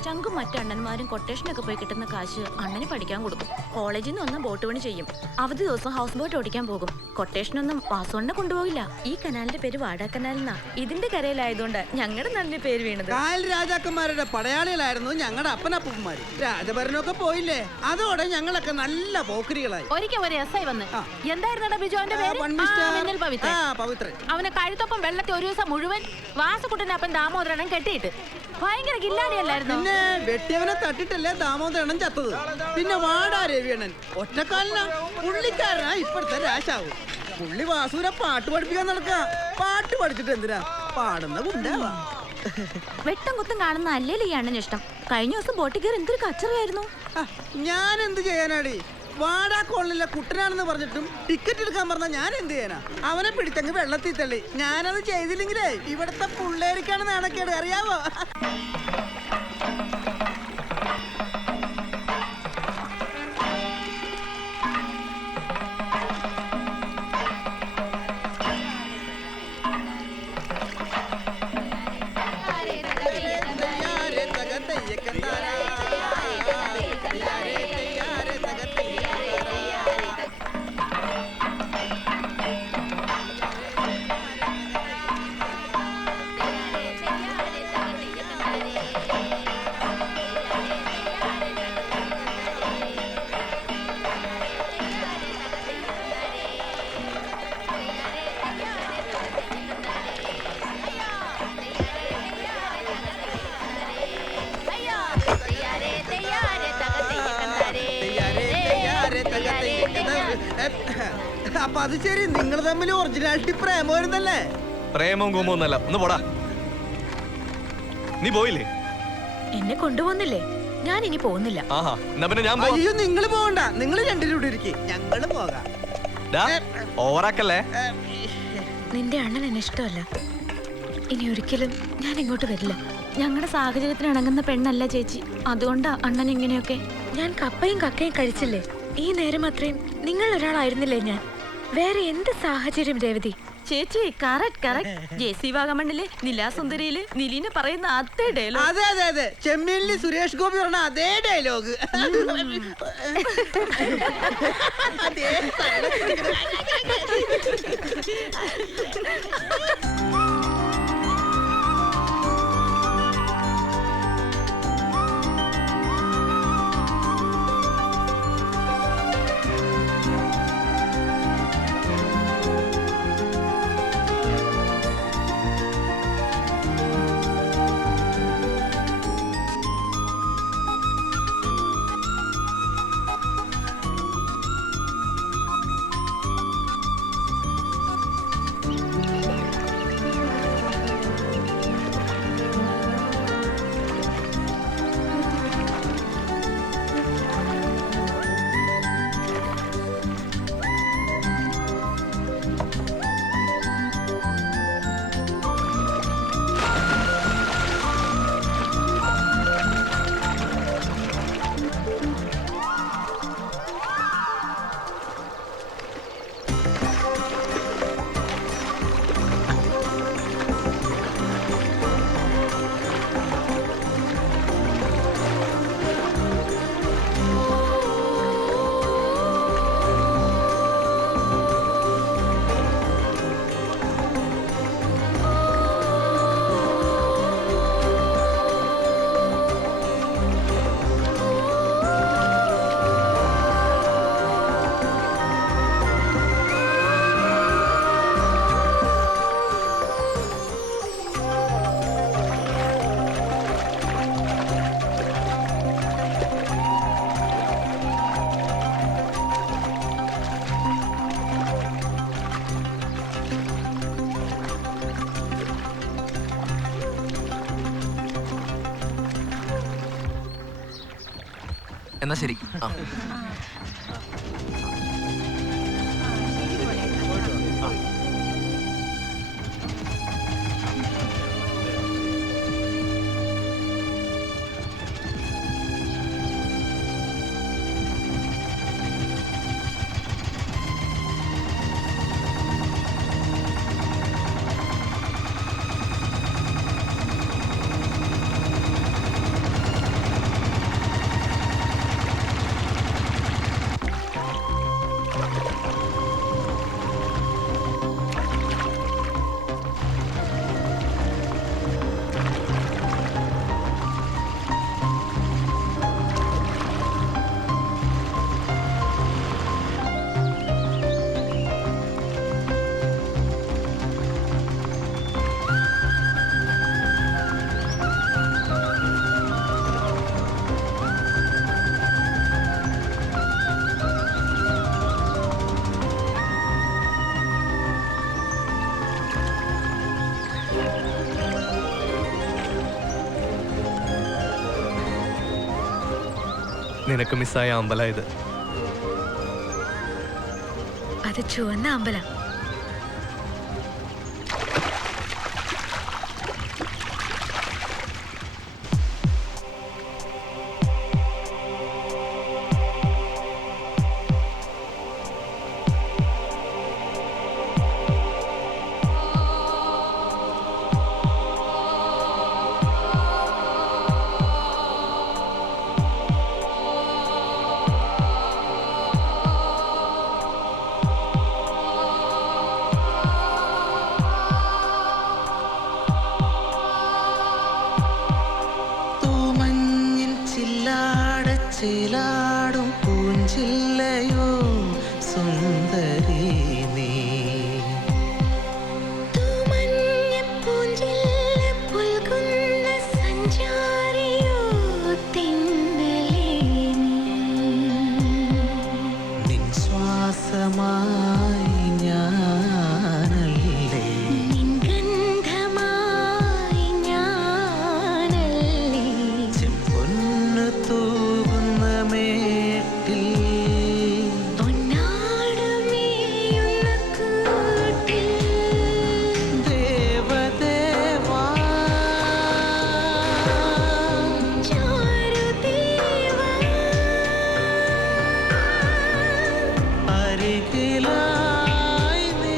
ചങ്കും മറ്റു അണ്ണന്മാരും കൊട്ടേഷനൊക്കെ പോയി കിട്ടുന്ന കാശ് അണ്ണന് പഠിക്കാൻ കൊടുക്കും. കോളേജിൽ നിന്ന് വന്ന ബോട്ട് പണി ചെയ്യും. അവധി ദിവസം ഹൗസ് ബോട്ട് ഓടിക്കാൻ പോകും. കൊട്ടേഷനൊന്നും വാസുണ്ണെ കൊണ്ടുപോകില്ല. ഈ കനാലിന്റെ പേര് വാടാ കനാലെന്നാ. ഇതിന്റെ കരയിലായതുകൊണ്ട് ഞങ്ങളുടെ നാടിന്റെ പേര് വീണത്. കായൽ രാജാക്കന്മാരുടെ പടയാളികളായിരുന്നു ഞങ്ങളുടെ അപ്പനപ്പന്മാര്. രാജഭരണമൊക്കെ പോയില്ലേ, അതോടെ ഞങ്ങളൊക്കെ നല്ല പോക്കരികളായി. ഒരിക്കൽ ഒരു എസ് ഐ വന്ന്, എന്തായിരുന്നു ബിജോന്റെ പേര്? പവിത്രൻ. അവനെ കഴുത്തൊപ്പം വെള്ളത്തിൽ ഒരു ദിവസം മുഴുവൻ വാസുകുട്ടന്റെ അപ്പൻ ദാമോദരനും കെട്ടിയിട്ട് ഭയങ്കര കില്ലാടിയല്ലായിരുന്നു. പിന്നെ വെട്ടിയവനെ തട്ടിട്ടല്ലേ ദാമോദരൻ ചത്തത്. പിന്നെ വാടാ രവിയണ്ണൻ ഒറ്റക്കാലനാ. പുള്ളിക്കാരനാ ഇപ്പോഴത്തെ രാശാവും. പുള്ളി വാസുവിനെ പാട്ട് പഠിപ്പിക്കാൻ നടക്ക. പാട്ട് പഠിച്ചിട്ട് എന്തിനാ? പാടുന്ന ഗുണ്ടാവാ. വെട്ടം കുത്തും കാണുന്ന അല്ലേലും ഈ അണ്ണന് ഇഷ്ടം. കഴിഞ്ഞ ദിവസം ബോട്ടിൽ കയറി എന്തൊരു കച്ചറയായിരുന്നു. ഞാൻ എന്ത് ചെയ്യാനാടി? വാടാ കോളനിലെ കുട്ടനാണെന്ന് പറഞ്ഞിട്ടും ടിക്കറ്റ് എടുക്കാൻ പറഞ്ഞാ ഞാൻ എന്ത് ചെയ്യാനാ? അവനെ പിടിച്ചങ്ങ് വെള്ളത്തിൽ തള്ളി. ഞാനത് ചെയ്തില്ലെങ്കിലേ ഇവിടത്തെ പിള്ളേർക്കാണ് നാണക്കേട്, അറിയാവോ? അപ്പൊ അത് ശരി, നിങ്ങൾ തമ്മിൽ ഒറിജിനാലിറ്റി പ്രേമമായിരുന്നല്ലേ? പ്രേമവും കുമ്പൊന്നല്ല. ഒന്ന് പോടാ. നീ പോയില്ലേ? എന്നെ കൊണ്ടുപോകുന്നില്ലേ? ഞാൻ ഇനി പോകുന്നില്ല. ആഹാ, എന്നാ പിന്നെ ഞാൻ അയ്യോ, നിങ്ങൾ പോകണ്ട. നിങ്ങൾ രണ്ടിലൂടെ ഇരിക്കും, ഞങ്ങള് പോകാം. ഓവറാക്കല്ലേ? നിന്റെ അണ്ണൻ എന്നെ ഇഷ്ടമല്ല. ഇനി ഒരിക്കലും ഞാൻ ഇങ്ങോട്ട് വരില്ല. ഞങ്ങളുടെ സാഹചര്യത്തിന് ഇണങ്ങുന്ന പെണ്ണല്ല ചേച്ചി, അതുകൊണ്ടാ അണ്ണൻ ഇങ്ങനെയൊക്കെ. ഞാൻ കപ്പയും കക്കയും കഴിച്ചില്ലേ? ഈ നേരം അത്രയും നിങ്ങൾ ഒരാളായിരുന്നില്ലേ ഞാൻ? വേറെ എന്ത് സാഹചര്യം രേവതി? ചേച്ചി കറക്റ്റ്. ജെസി വാഗമണ്ണിലെ നിലാസുന്ദരിയില് നിലീന പറയുന്ന അതേ ഡയലോഗ്. അതെ അതെ അതെ, ചെമ്മീനില് സുരേഷ് ഗോപി പറഞ്ഞ അതേ ഡയലോഗ്. എന്നാ ശരി. നിനക്ക് മിസ്സായ അമ്പലം ഇത്. അത് ചുവന്ന അമ്പലം. ചിലാടും പൂഞ്ചില്ലയോ സുന്ദരി നീ നിൻ ശ്വാസമായി ഞാനല്ലേ ചെമ്പൊന്നു തൂകുന്ന മേട്ടിൽ ദേവദേവാ അരികിലായി നീ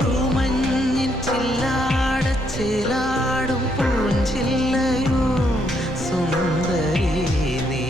തൂമഞ്ഞിൻ ചിലാടും പൂഞ്ചില്ലയോ സുന്ദരി നീ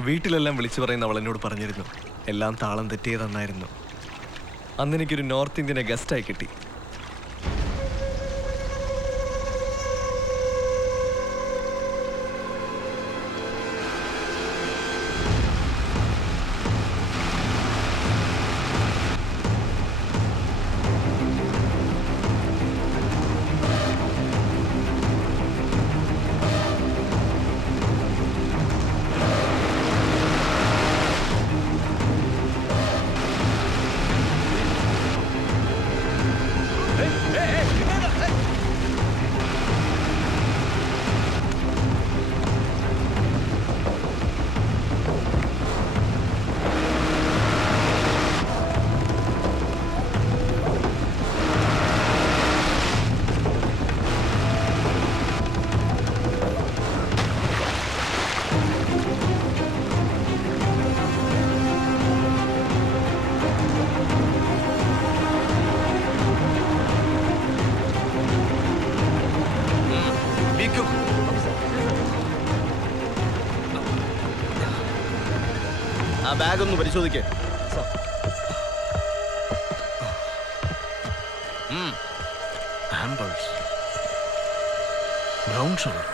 വീട്ടിലെല്ലാം വിളിച്ചു പറയുന്ന അവൾ എന്നോട് പറഞ്ഞിരുന്നു എല്ലാം താളം തെറ്റിയതെന്നായിരുന്നു. അന്ന് എനിക്കൊരു നോർത്ത് ഇന്ത്യനെ ഗസ്റ്റായി കിട്ടി. ആ ബാഗ് ഒന്ന് പരിശോധിക്കേ. Hampers. Brown sugar.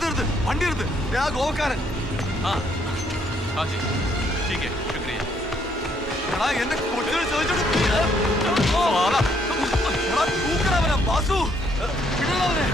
നിർത്ത് വണ്ടി എടുത്ത് ഞാൻ ഗോവക്കാരൻ. हाँ जी ठीक है शुक्रिया. എടാ എന്റെ കൊച്ചിനെ ചോദിച്ചോട്ട് വാസു വിടണവനെ.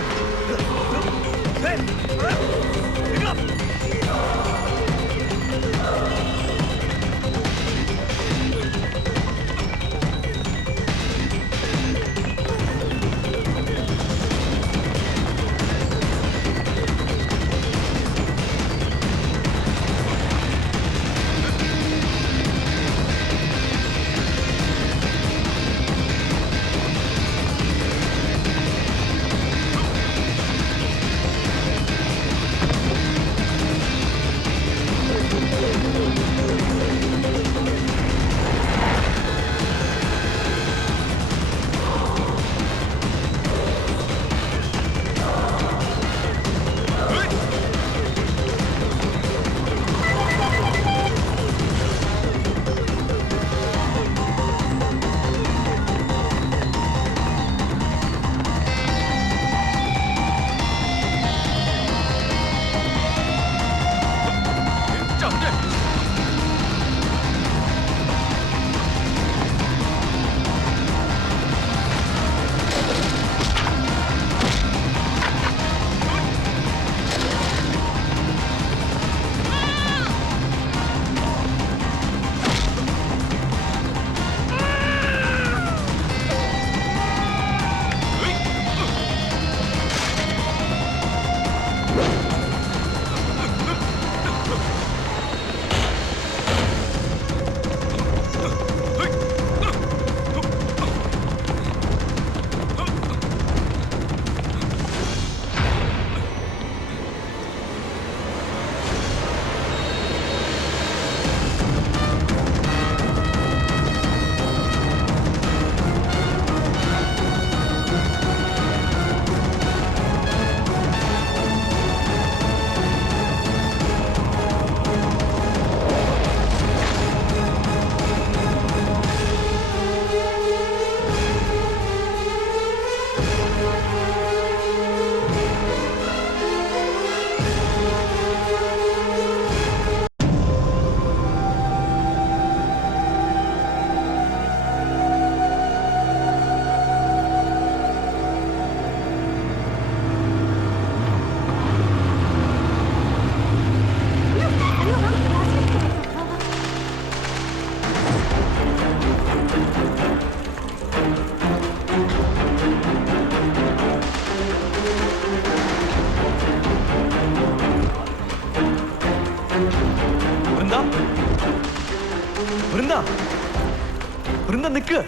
വൃന്ദ നിക്ക്.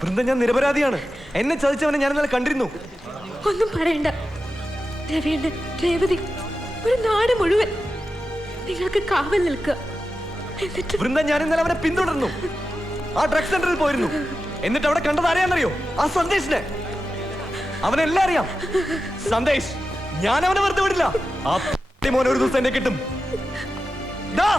വൃന്ദ, ഞാൻ നിരപരാധിയാണ്. എന്നെ ചതിച്ചവനെ ഞാൻ ഇന്നലെ കണ്ടിരുന്നു. ഒന്നും പറയണ്ട രവിയണ്ണൻ, രേവതി, ഒരു നാട് മുഴുവൻ നിങ്ങൾക്ക് കാവൽ നിൽക്കുക. എന്നിട്ട് വൃന്ദ, ഞാൻ ഇന്നലെ അവനെ പിന്തുടർന്നു. ആ ഡ്രഗ് സെന്ററിൽ പോയിരുന്നു. എന്നിട്ട് അവിടെ കണ്ടത് അറിയാന്നറിയോ? ആ സന്ദേശിനെ. അവനെല്ലാം അറിയാം. സന്ദേശ്, ഞാൻ അവനെ വെറുതെ വിടില്ല. ആ മോനെ ഒരു ദിവസം എന്നെ കിട്ടും. ദാ.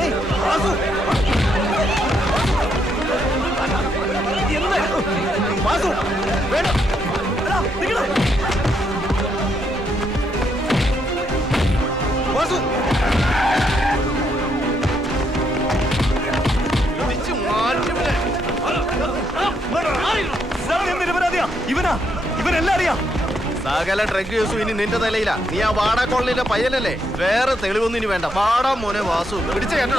ഏയ്, വാസു. എന്താ? വാസു, വേണ്ട. എടാ, നിക്കടാ. വാസു. ഇവനെല്ലാം അറിയാം. സകല ഡ്രഗ് യൂസും ഇനി നിന്റെ തലയില. നീ ആ വാടാ കോളനിയിലെ പയ്യനല്ലേ? വേറെ തെളിവൊന്നും ഇനി വേണ്ട. വാടാ മോനെ വാസു. പിടിച്ചു കേട്ടോ.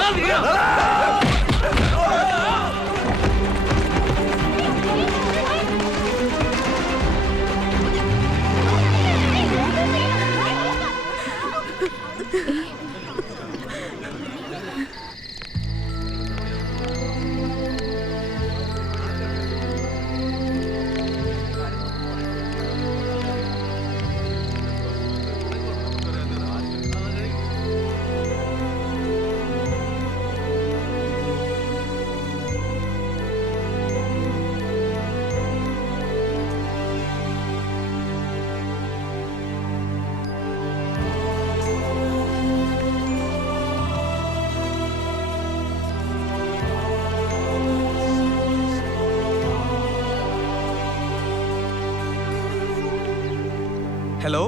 Hello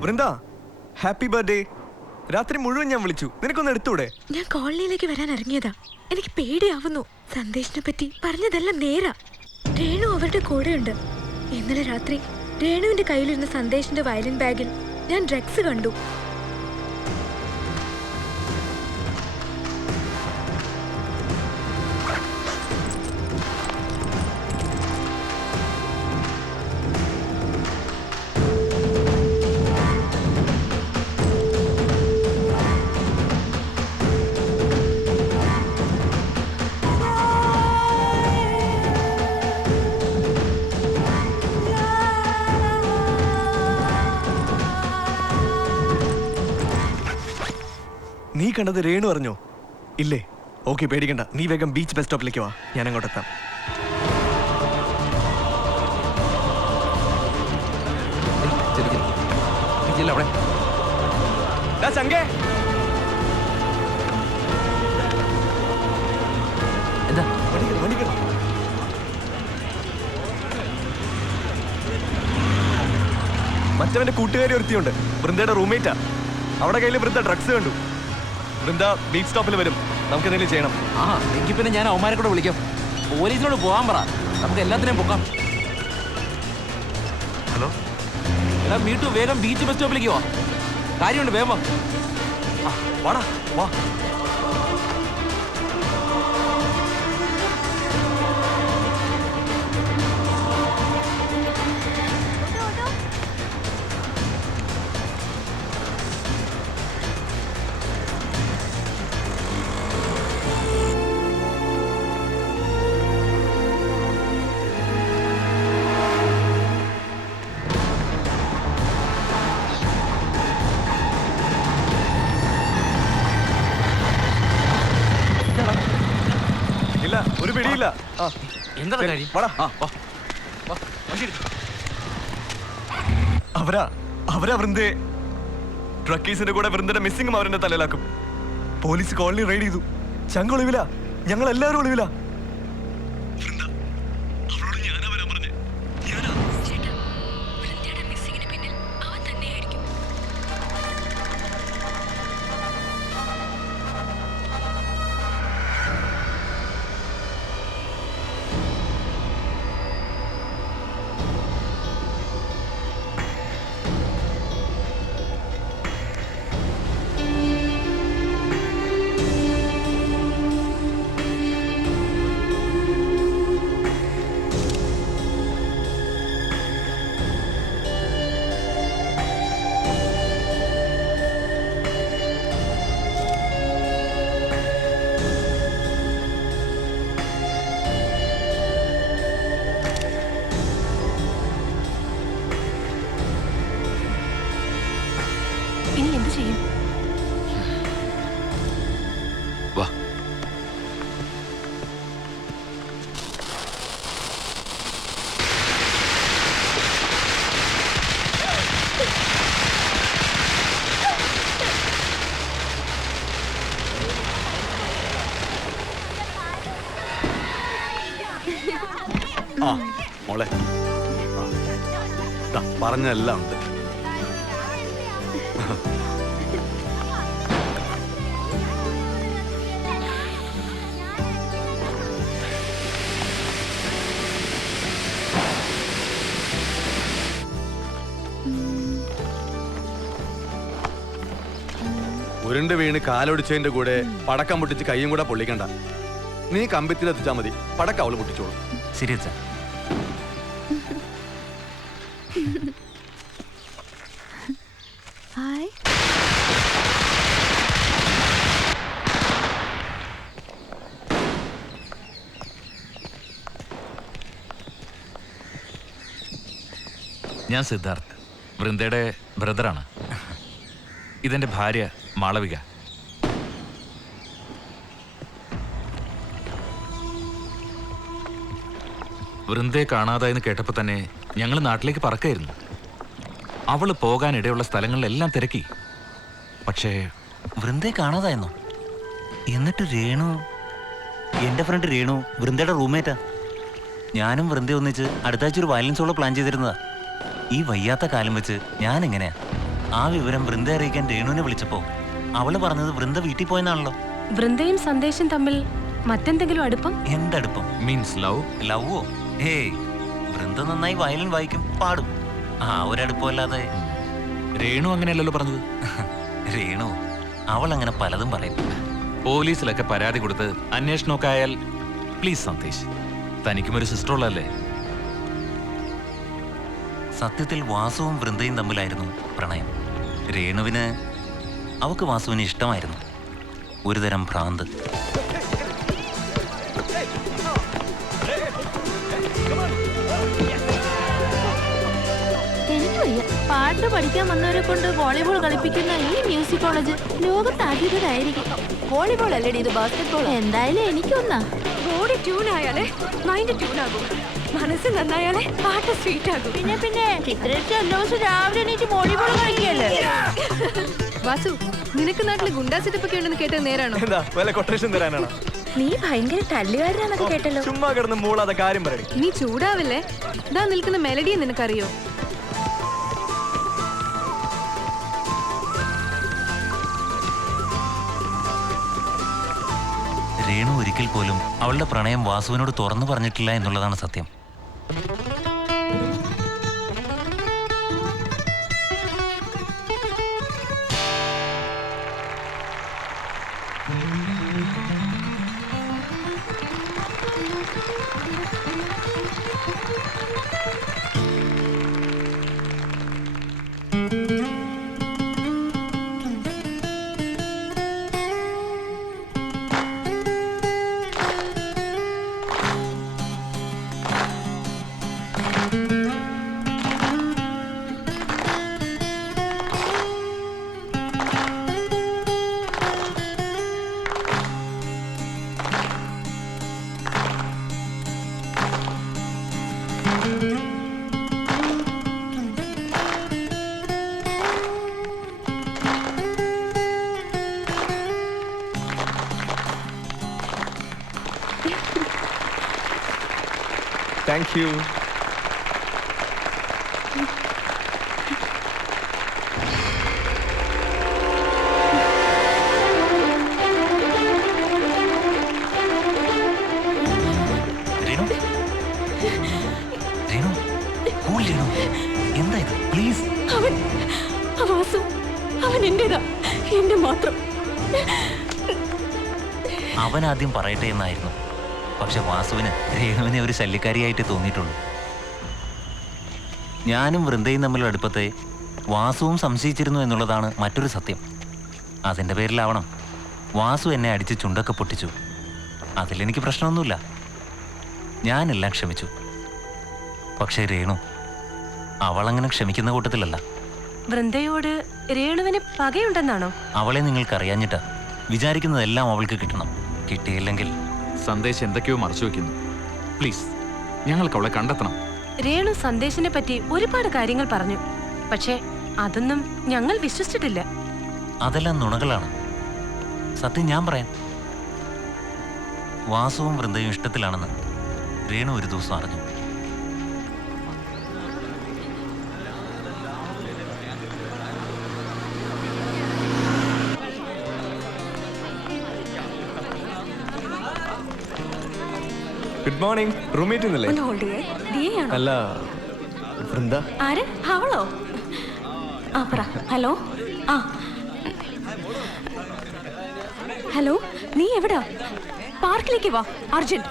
Vrinda, happy birthday. രാത്രി മുഴുവൻ ഞാൻ വിളിച്ചു. നിനക്കൊന്ന് എടുത്തൂടെ? ഞാൻ കോളനിയിലേക്ക് വരാൻ ഇറങ്ങിയതാ. എനിക്ക് പേടിയാവുന്നു. സന്ദേശിനെ പറ്റി പറഞ്ഞതെല്ലാം നേരാ. രേണു അവരുടെ കൂടെയുണ്ട്. ഇന്നലെ രാത്രി രേണുവിന്റെ കയ്യിലിരുന്ന സന്ദേശിന്റെ വയലിൻ ബാഗിൽ ഞാൻ ഡ്രഗ്സ് കണ്ടു. നീ കണ്ടത് രേണു അറിഞ്ഞോ? ഇല്ലേ? ഓക്കെ, പേടിക്കണ്ട. നീ വേഗം ബീച്ച് ബസ് സ്റ്റോപ്പിലേക്ക് വാ, ഞാൻ അങ്ങോട്ട് എത്താം. മറ്റവന്റെ കൂട്ടുകാരി ഒരുത്തിയുണ്ട്, വൃന്ദയുടെ റൂംമേറ്റാ. അവിടെ കയ്യിൽ വൃന്ദ ഡ്രഗ്സ് കണ്ടു. വൃന്ദ ബീച്ച് സ്റ്റോപ്പിൽ വരും. നമുക്ക് എന്തെങ്കിലും ചെയ്യണം. ആ, എങ്കിൽ പിന്നെ ഞാൻ അവന്മാരെ കൂടെ വിളിക്കാം. പോലീസിനോട് പോകാൻ പറ, നമുക്ക് എല്ലാത്തിനെയും പൊക്കാം. ഹലോ എടാ മീട്ടു, വേഗം ബീച്ച് ബസ് സ്റ്റോപ്പിലേക്ക് പോവാ. കാര്യമുണ്ട്, വേഗം വാ. വാടാ, വാ. ഒരു പിടിയില്ല. എന്താ കാര്യം? അവരാ വൃന്ദയെ ഡ്രഗ് കേസിന്റെ കൂടെ വൃന്ദയുടെ മിസ്സിംഗും അവരുടെ തലയിലാക്കും. പോലീസ് കോളനി റെയ്ഡ് ചെയ്തു. ചങ്ക ഒളിവില, ഞങ്ങൾ എല്ലാവരും ഒളിവില. ചെയ്യും? വാ. ആ മോളെ പറഞ്ഞെല്ലാം ഉണ്ട്. ഉരുണ്ട് വീണ് കാലൊടിച്ചതിന്റെ കൂടെ പടക്കം പൊട്ടിച്ച് കൈയും കൂടെ പൊള്ളിക്കണ്ട. നീ കമ്പിത്തിലെത്തിച്ചാ മതി, പടക്കം അവള് പൊട്ടിച്ചോളൂ. ശരി അച്ഛാ. ഹായ്. ഞാൻ സിദ്ധാർത്ഥ്, വൃന്ദയുടെ ബ്രദറാണ്. ഇതെന്റെ ഭാര്യ മാളവിക. വൃന്ദയെ കാണാതായെന്ന് കേട്ടപ്പോൾ തന്നെ ഞങ്ങൾ നാട്ടിലേക്ക് പറക്കായിരുന്നു. അവള് പോകാനിടയുള്ള സ്ഥലങ്ങളിലെല്ലാം തിരക്കി. പക്ഷേ വൃന്ദയെ കാണാതായെന്നോ? എന്നിട്ട് രേണു, എൻ്റെ ഫ്രണ്ട് രേണു വൃന്ദയുടെ റൂംമേറ്റാ. ഞാനും വൃന്ദ ഒന്നിച്ച് അടുത്താഴ്ച ഒരു വയലൻസ് ഷോ പ്ലാൻ ചെയ്തിരുന്നതാ. ഈ വയ്യാത്ത കാലം വെച്ച് ഞാൻ എങ്ങനെയാ ആ വിവരം വൃന്ദ അറിയിക്കാൻ രേണുവിനെ വിളിച്ചപ്പോ അവള് പറഞ്ഞത് വൃന്ദ വീട്ടിൽ പോയെന്നാണല്ലോ. വൃന്ദയും സന്ദേശം തമ്മിൽ മറ്റെന്തെങ്കിലും അടുപ്പം? എന്തടുപ്പം? Means love? ലവോ? ഏയ്, വൃന്ദ നന്നായി വയലിൻ വായിക്കും, പാടും. ആ ഒരടുപ്പമല്ലാതെ. രേണു അങ്ങനെയല്ലല്ലോ പറഞ്ഞത്. രേണു അവൾ അങ്ങനെ പലതും പറയും. പോലീസിലൊക്കെ പരാതി കൊടുത്ത് അന്വേഷണമൊക്കെ ആയാൽ പ്ലീസ് സന്ദേശ്, തനിക്കും ഒരു സിസ്റ്റർ ഉള്ളതല്ലേ? സത്യത്തിൽ വാസുവും വൃന്ദയും തമ്മിലായിരുന്നു പ്രണയം. രേണുവിന് അവക്ക് വാസുവിന് ഇഷ്ടമായിരുന്നു. ഒരുതരം ഭ്രാന്ത്. പാട്ട് പഠിക്കാൻ വന്നവരെ കൊണ്ട് വോളിബോൾ കളിപ്പിക്കുന്ന ഈ മ്യൂസിക് കോളേജ് ലോകത്ത് ആദ്യമായിരിക്കും. വോളിബോൾ അല്ലേടി ഇത്, ബാസ്കറ്റ്ബോൾ. എന്തായാലും എനിക്കൊന്നാ. ബോഡി ട്യൂൺ ആയാലേ മൈൻഡ് ട്യൂൺ ആകും, മനസ്സ് നന്നായാലേ പാട്ട് സ്വീറ്റ് ആകും. പിന്നെ ചിത്രേഷ് എല്ലാ ദിവസവും രാവിലെ എണീറ്റ് വോളിബോൾ കളിക്കല്ലേ? വാസു, നിനക്ക് നാട്ടില് ഗുണ്ടാ സെറ്റപ്പ് ഒക്കെ ഉണ്ടെന്ന് കേട്ടത് നേരാണോ? എന്താ വല്ല കൊട്ടേഷൻ തരാനാണോ? നീ ഭയങ്കര തല്ലുകാരനാന്നൊക്കെ കേട്ടല്ലോ. ചുമ്മാ കിടന്ന് മൂളാതെ കാര്യം പറയടി. നീ ചൂടാവില്ലേ? ഇതാ നിൽക്കുന്ന മെലഡിയെ നിനക്കറിയോ? രേണു ഒരിക്കൽ പോലും അവളുടെ പ്രണയം വാസുവിനോട് തുറന്നു പറഞ്ഞിട്ടില്ല എന്നുള്ളതാണ് സത്യം. Thank you. Renu, Renu, cool Renu. എന്താ ഇത്? പ്ലീസ്. അവൻ എന്റേതാ, എന്റെ മാത്രം. അവൻ ആദ്യം പറയട്ടെ എന്നായിരുന്നു. പക്ഷെ വാസുവിന് രേണുവിനെ ഒരു ശല്യക്കാരിയായിട്ട് തോന്നിയിട്ടുള്ളൂ. ഞാനും വൃന്ദയും തമ്മിലുള്ള അടുപ്പത്തെ വാസുവും സംശയിച്ചിരുന്നു എന്നുള്ളതാണ് മറ്റൊരു സത്യം. അതിൻ്റെ പേരിലാവണം വാസു എന്നെ അടിച്ച് ചുണ്ടൊക്കെ പൊട്ടിച്ചു. അതിലെനിക്ക് പ്രശ്നമൊന്നുമില്ല, ഞാനെല്ലാം ക്ഷമിച്ചു. പക്ഷേ രേണു അവളങ്ങനെ ക്ഷമിക്കുന്ന കൂട്ടത്തിലല്ല. വൃന്ദയോട് രേണുവിന് പകയുണ്ടെന്നാണോ? അവളെ നിങ്ങൾക്ക് അറിയാഞ്ഞിട്ടാ. വിചാരിക്കുന്നതെല്ലാം അവൾക്ക് കിട്ടണം. കിട്ടിയില്ലെങ്കിൽ സന്ദേശം എന്തൊക്കെയോ മറച്ചു വെക്കുന്നു. പ്ലീസ്, ഞങ്ങൾക്ക് അവളെ കണ്ടെത്തണം. രേണു സന്ദേശിനെ പറ്റി ഒരുപാട് കാര്യങ്ങൾ പറഞ്ഞു. പക്ഷേ അതൊന്നും ഞങ്ങൾ വിശ്വസിച്ചിട്ടില്ല. അതെല്ലാം നുണകളാണ്. സത്യം ഞാൻ പറയാം. വാസുവും വൃന്ദയും ഇഷ്ടത്തിലാണെന്ന് രേണു ഒരു ദിവസം അറിഞ്ഞു. Good morning. റൂംമേറ്റ് ഇന്നല്ലേ? അല്ല, വൃന്ദ. ആര്? അവളോ? ആ പറ. ഹലോ. ആ ഹലോ, നീ എവിടാ? പാർക്കിലേക്ക് വാ, അർജന്റ്.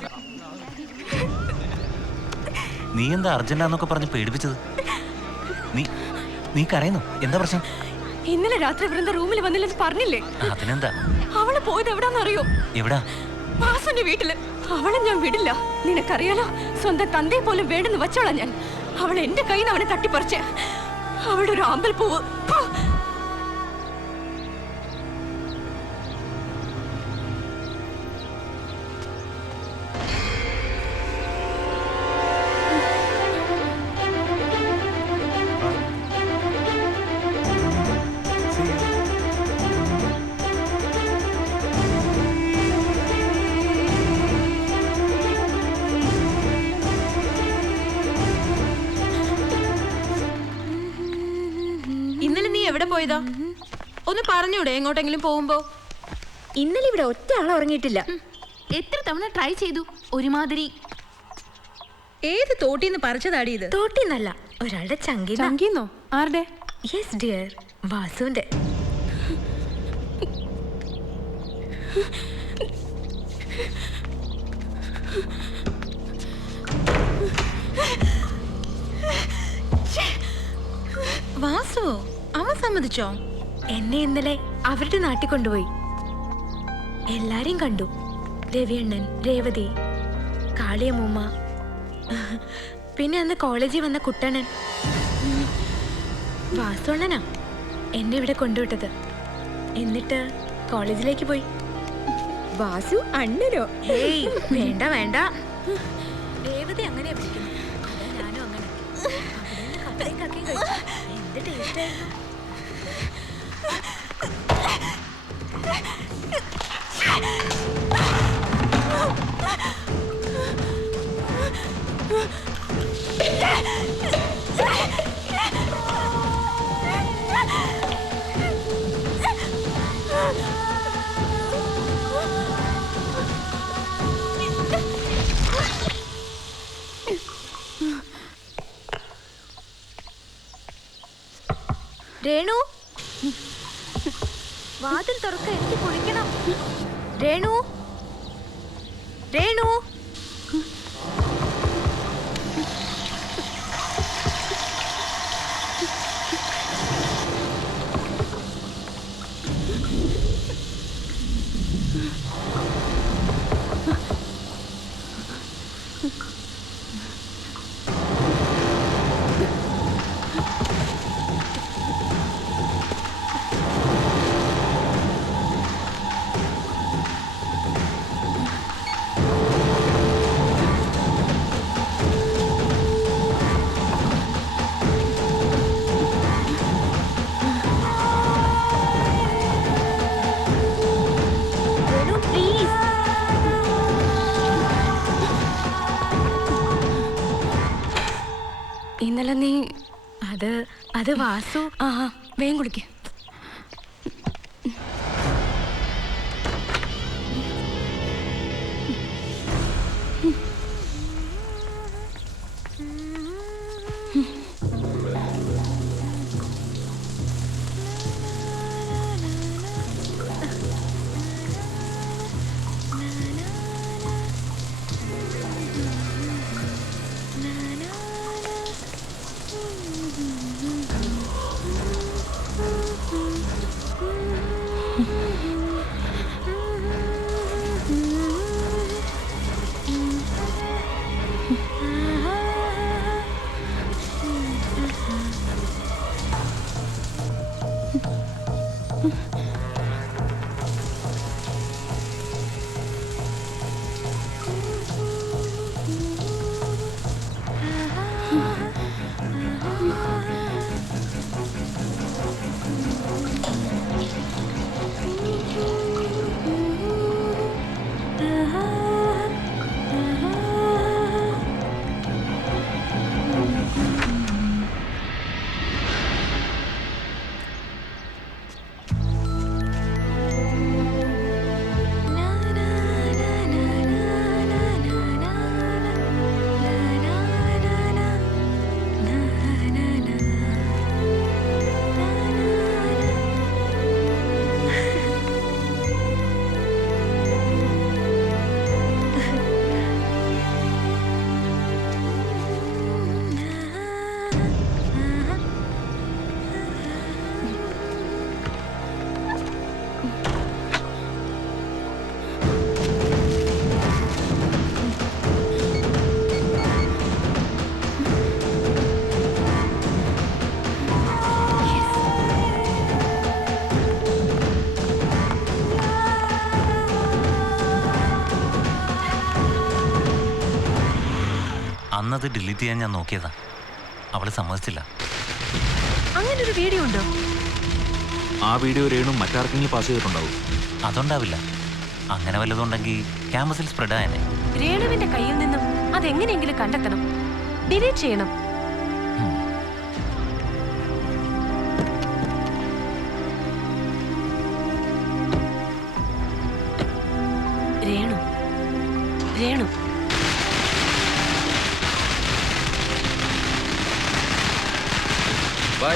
നീ എന്താ അർജന്റാന്നൊക്കെ പറഞ്ഞ് പേടിപ്പിച്ചത്? നീ കരയുന്നു? എന്താ പ്രശ്നം? ഇന്നലെ രാത്രി വൃന്ദ റൂമിൽ വന്നില്ലെന്ന് പറഞ്ഞില്ലേ? അതിനെന്താ? അവള് പോയത് എവിടാന്നറിയോ? എവിടാ? വാസുന്റെ വീട്ടില്. അവളെ ഞാൻ വിടില്ല. നിനക്കറിയാലോ, സ്വന്തം തന്തയെ പോലും വേണ്ടെന്ന് വച്ചോളാം ഞാൻ. അവൾ എന്റെ കയ്യിൽ നിന്ന് അവനെ തട്ടിപ്പറിച്ച്. അവളുടെ ഒരു അമ്പൽപ്പൂവ്. ഇന്നലെ നീ എവിടെ പോയതാ? ഒന്ന് പറഞ്ഞൂടെ എങ്ങോട്ടെങ്കിലും പോകുമ്പോ? ഇന്നലെ ഇവിടെ ഒറ്റ ആളെ ഉറങ്ങിയിട്ടില്ല. എത്ര തവണ ട്രൈ ചെയ്തു. ഒരുമാതിരി. ഏത് തോട്ടിന്ന് പറിച്ചതാടി ഇത്? തോട്ടിന്നല്ല, ഒരാളുടെ ചങ്കിന്നോ? ആരുടെ? യെസ് ഡിയർ, വാസുവിന്റെ. വാസുവോ? അവൻ സമ്മതിച്ചോ? എന്നെ ഇന്നലെ അവരുടെ നാട്ടിൽ കൊണ്ടുപോയി. എല്ലാരെയും കണ്ടു. രവിയണ്ണൻ, രേവതി, കാളിയമ്മൂമ്മ, പിന്നെ അന്ന് കോളേജിൽ വന്ന കുട്ടണ്ണൻ. വാസുവണ്ണനാ എന്നെ ഇവിടെ കൊണ്ടുവിട്ടത്. എന്നിട്ട് കോളേജിലേക്ക് പോയി. വാസു അണ്ണനോ? ഏയ് വേണ്ട വേണ്ട, രേവതി അങ്ങനെ വിളിക്കുന്നു. ഞാനും അങ്ങനെ. കപ്പയും കക്കയും കഴിച്ചു. എന്ത് ടേസ്റ്റ് ആയിരുന്നു. രേണു, വാതിൽ തുറക്ക, എനിക്ക് കുളിക്കണം. രേണു, രേണു. ഇന്നലെ നീ അത് വാസു. ആ വേഗം കുളിക്ക്. അന്നത് ഡിലീറ്റ് ചെയ്യാൻ ഞാൻ നോക്കിയതാ, അവള് സമ്മതിച്ചില്ല. അങ്ങനെ ഒരു വീഡിയോ ഉണ്ടോ? ആ വീഡിയോ രേണു മറ്റാർക്കെങ്കിലും പാസ് ചെയ്തിട്ടുണ്ടാവും. അതുണ്ടാവില്ല. അങ്ങനെ വല്ലതുണ്ടെങ്കിൽ ക്യാമ്പസിൽ സ്പ്രെഡ് ആയനെ. രേണുവിന്റെ കയ്യിൽ നിന്നും അതെങ്ങനെയെങ്കിലും കണ്ടെത്തണം, ഡിലീറ്റ് ചെയ്യണം. Renu, Renu, bye.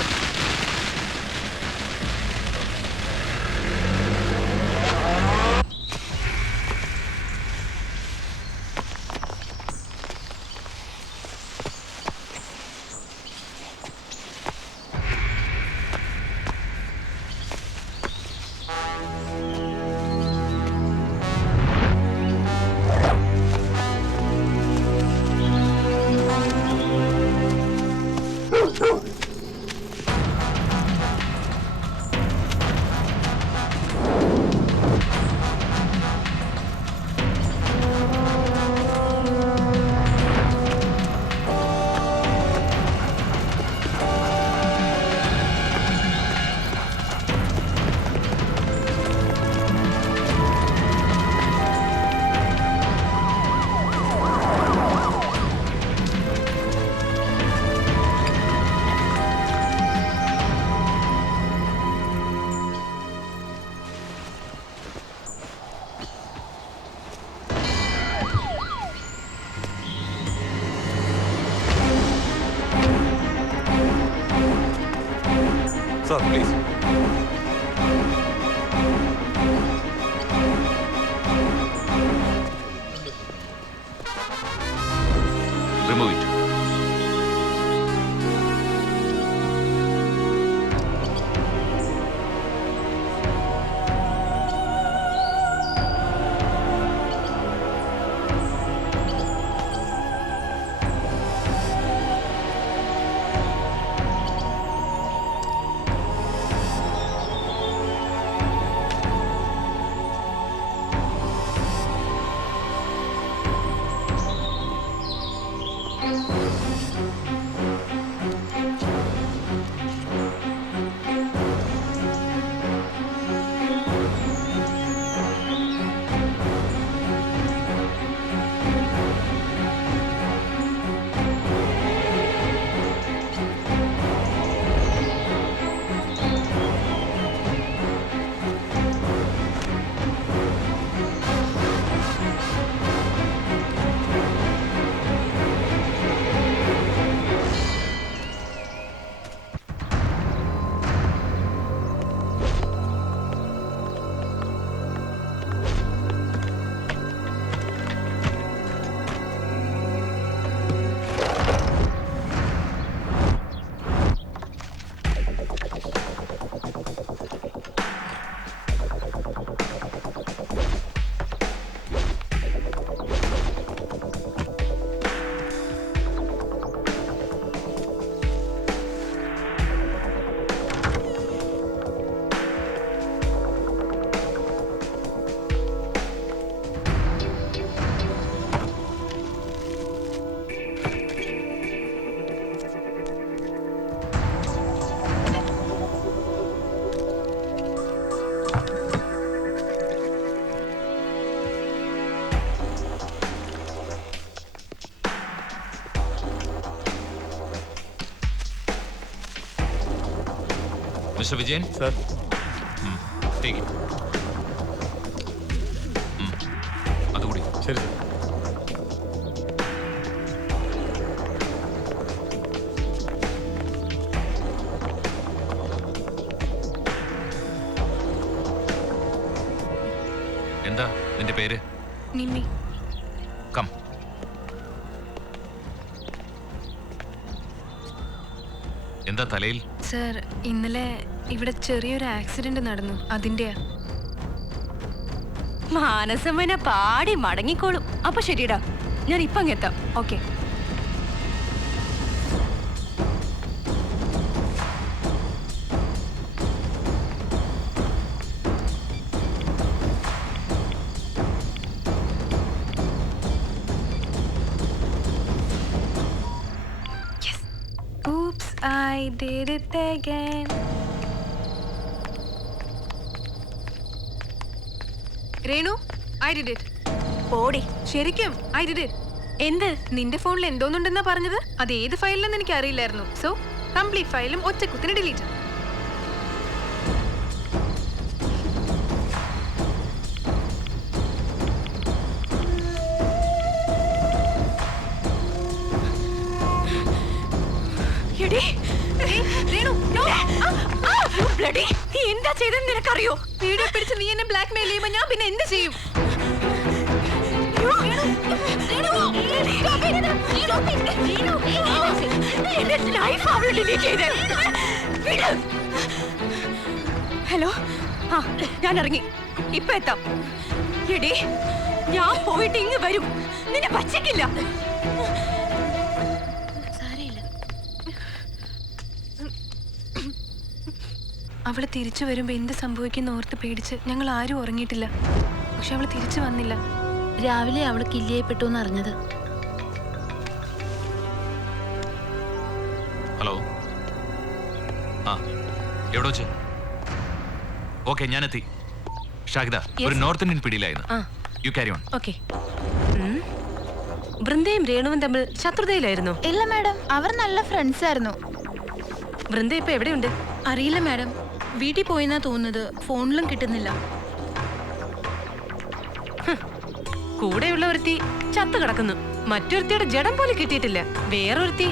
Sir, please. Remove it. Mister Vijayan sir take it. അതുകൂടി. ശരി സർ. എന്താ നിന്റെ പേര്? നിമ്മി. കം. എന്താ തലയിൽ? സർ, ഇന്നലെ ഇവിടെ ചെറിയൊരു ആക്സിഡന്റ് നടന്നു, അതിന്റെയാ. മാനസമ്മനെ പാടി മടങ്ങിക്കോളും. അപ്പൊ ശരിടാ, ഞാൻ ഇപ്പൊ അങ്ങെത്താം. Okay. Oops, I did it again. Renu, I did it. ഓടി. ശരിക്കും I did it. എന്ത്? നിന്റെ ഫോണിൽ എന്തോന്നുണ്ടെന്നാ പറഞ്ഞത്? അത് ഏത് ഫയലിലെന്ന് എനിക്ക് അറിയില്ലായിരുന്നു. സോ കംപ്ലീറ്റ് ഫയലും ഒറ്റക്കുത്തിന് ഡിലീറ്റ്. നീ എന്താ ചെയ്തെന്ന് നിനക്കറിയോ? വീഡിയോ പിടിച്ച് നീ എന്നെ ബ്ലാക്ക് മെയിൽ ചെയ്യുമ്പോ ഞാൻ പിന്നെ എന്ത് ചെയ്യും? ഹലോ, ആ ഞാൻ ഇറങ്ങി, ഇപ്പൊ എത്താം. എടി, ഞാൻ പോയിട്ട് ഇങ്ങ് വരും, നിന്നെ പച്ചക്കില്ല. അവള് തിരിച്ചു വരുമ്പോ എന്ത് സംഭവിക്കുന്ന ഓർത്ത് പേടിച്ച് ഞങ്ങൾ ആരും ഉറങ്ങിയിട്ടില്ല. പക്ഷെ അവള് തിരിച്ചു വന്നില്ല. രാവിലെ അവള് കില്ലിയപ്പെട്ടു എന്ന് അറിഞ്ഞത്. ഹലോ, ആ എവിടെ വെച്ച്? ഓക്കെ, ഞാനെത്തി. ഷാഹിദ, ഒരു നോർത്ത് ഇന്ത്യൻ പിടിയിലായിരുന്നു. You carry on. ഓക്കെ. വൃന്ദയും രേണുവും തമ്മിൽ ശത്രുതയിലായിരുന്നു? ഇല്ല മാഡം, അവർ നല്ല ഫ്രണ്ട്സ് ആയിരുന്നു. വൃന്ദ ഇപ്പൊ എവിടെയുണ്ട്? അറിയില്ല മാഡം, വീട്ടിൽ പോയിന്നാ തോന്നുന്നത്. ഫോണിലും കിട്ടുന്നില്ല. കൂടെയുള്ള ഒരുത്തി ചത്തു കിടക്കുന്നു. മറ്റൊരുത്തിയുടെ ജഡം പോലും കിട്ടിയിട്ടില്ല. വേറൊരുത്തി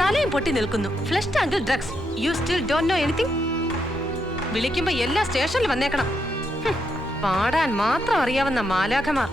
തലയും പൊട്ടി നിൽക്കുന്നു. ഫ്ലഷ് ടാങ്കിൽ drugs. You still don't know anything? വിളിക്കുമ്പോ എല്ലാ സ്റ്റേഷനിൽ വന്നേക്കണം. പാടാൻ മാത്രം അറിയാവുന്ന മാലാഖമാർ.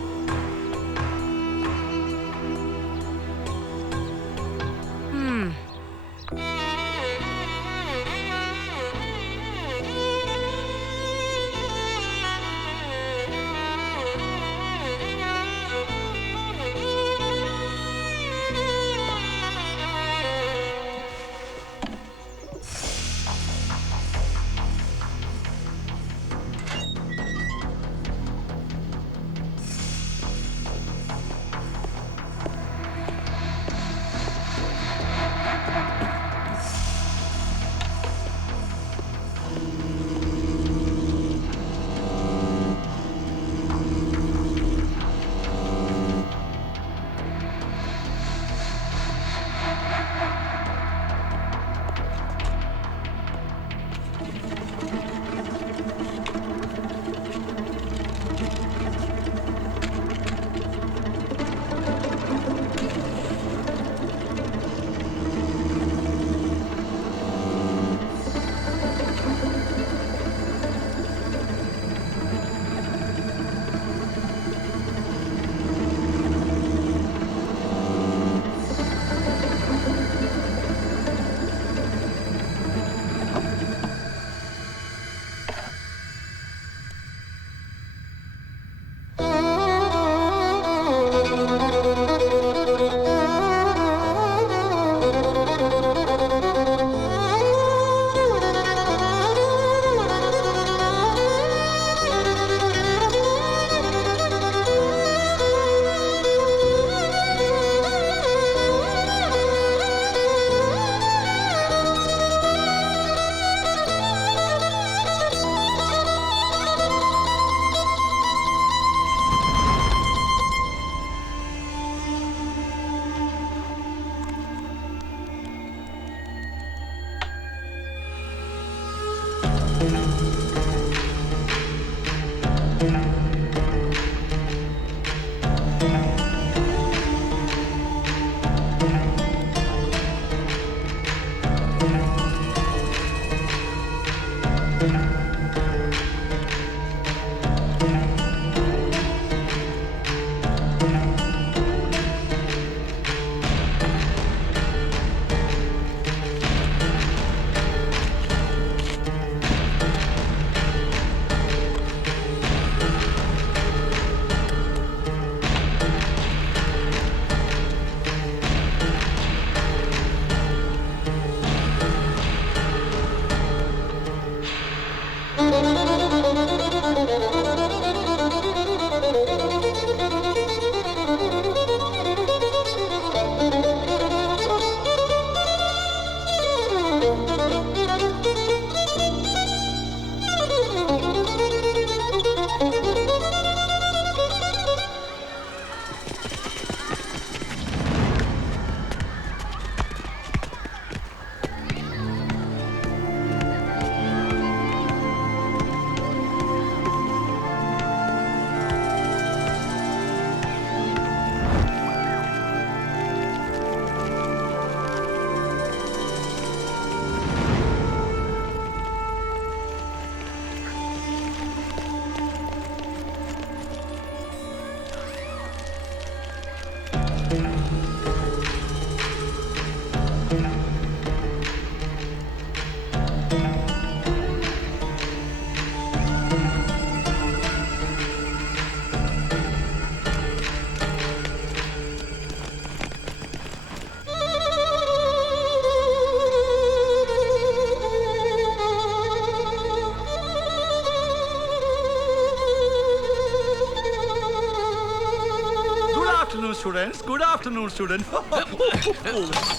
students. Good afternoon, students.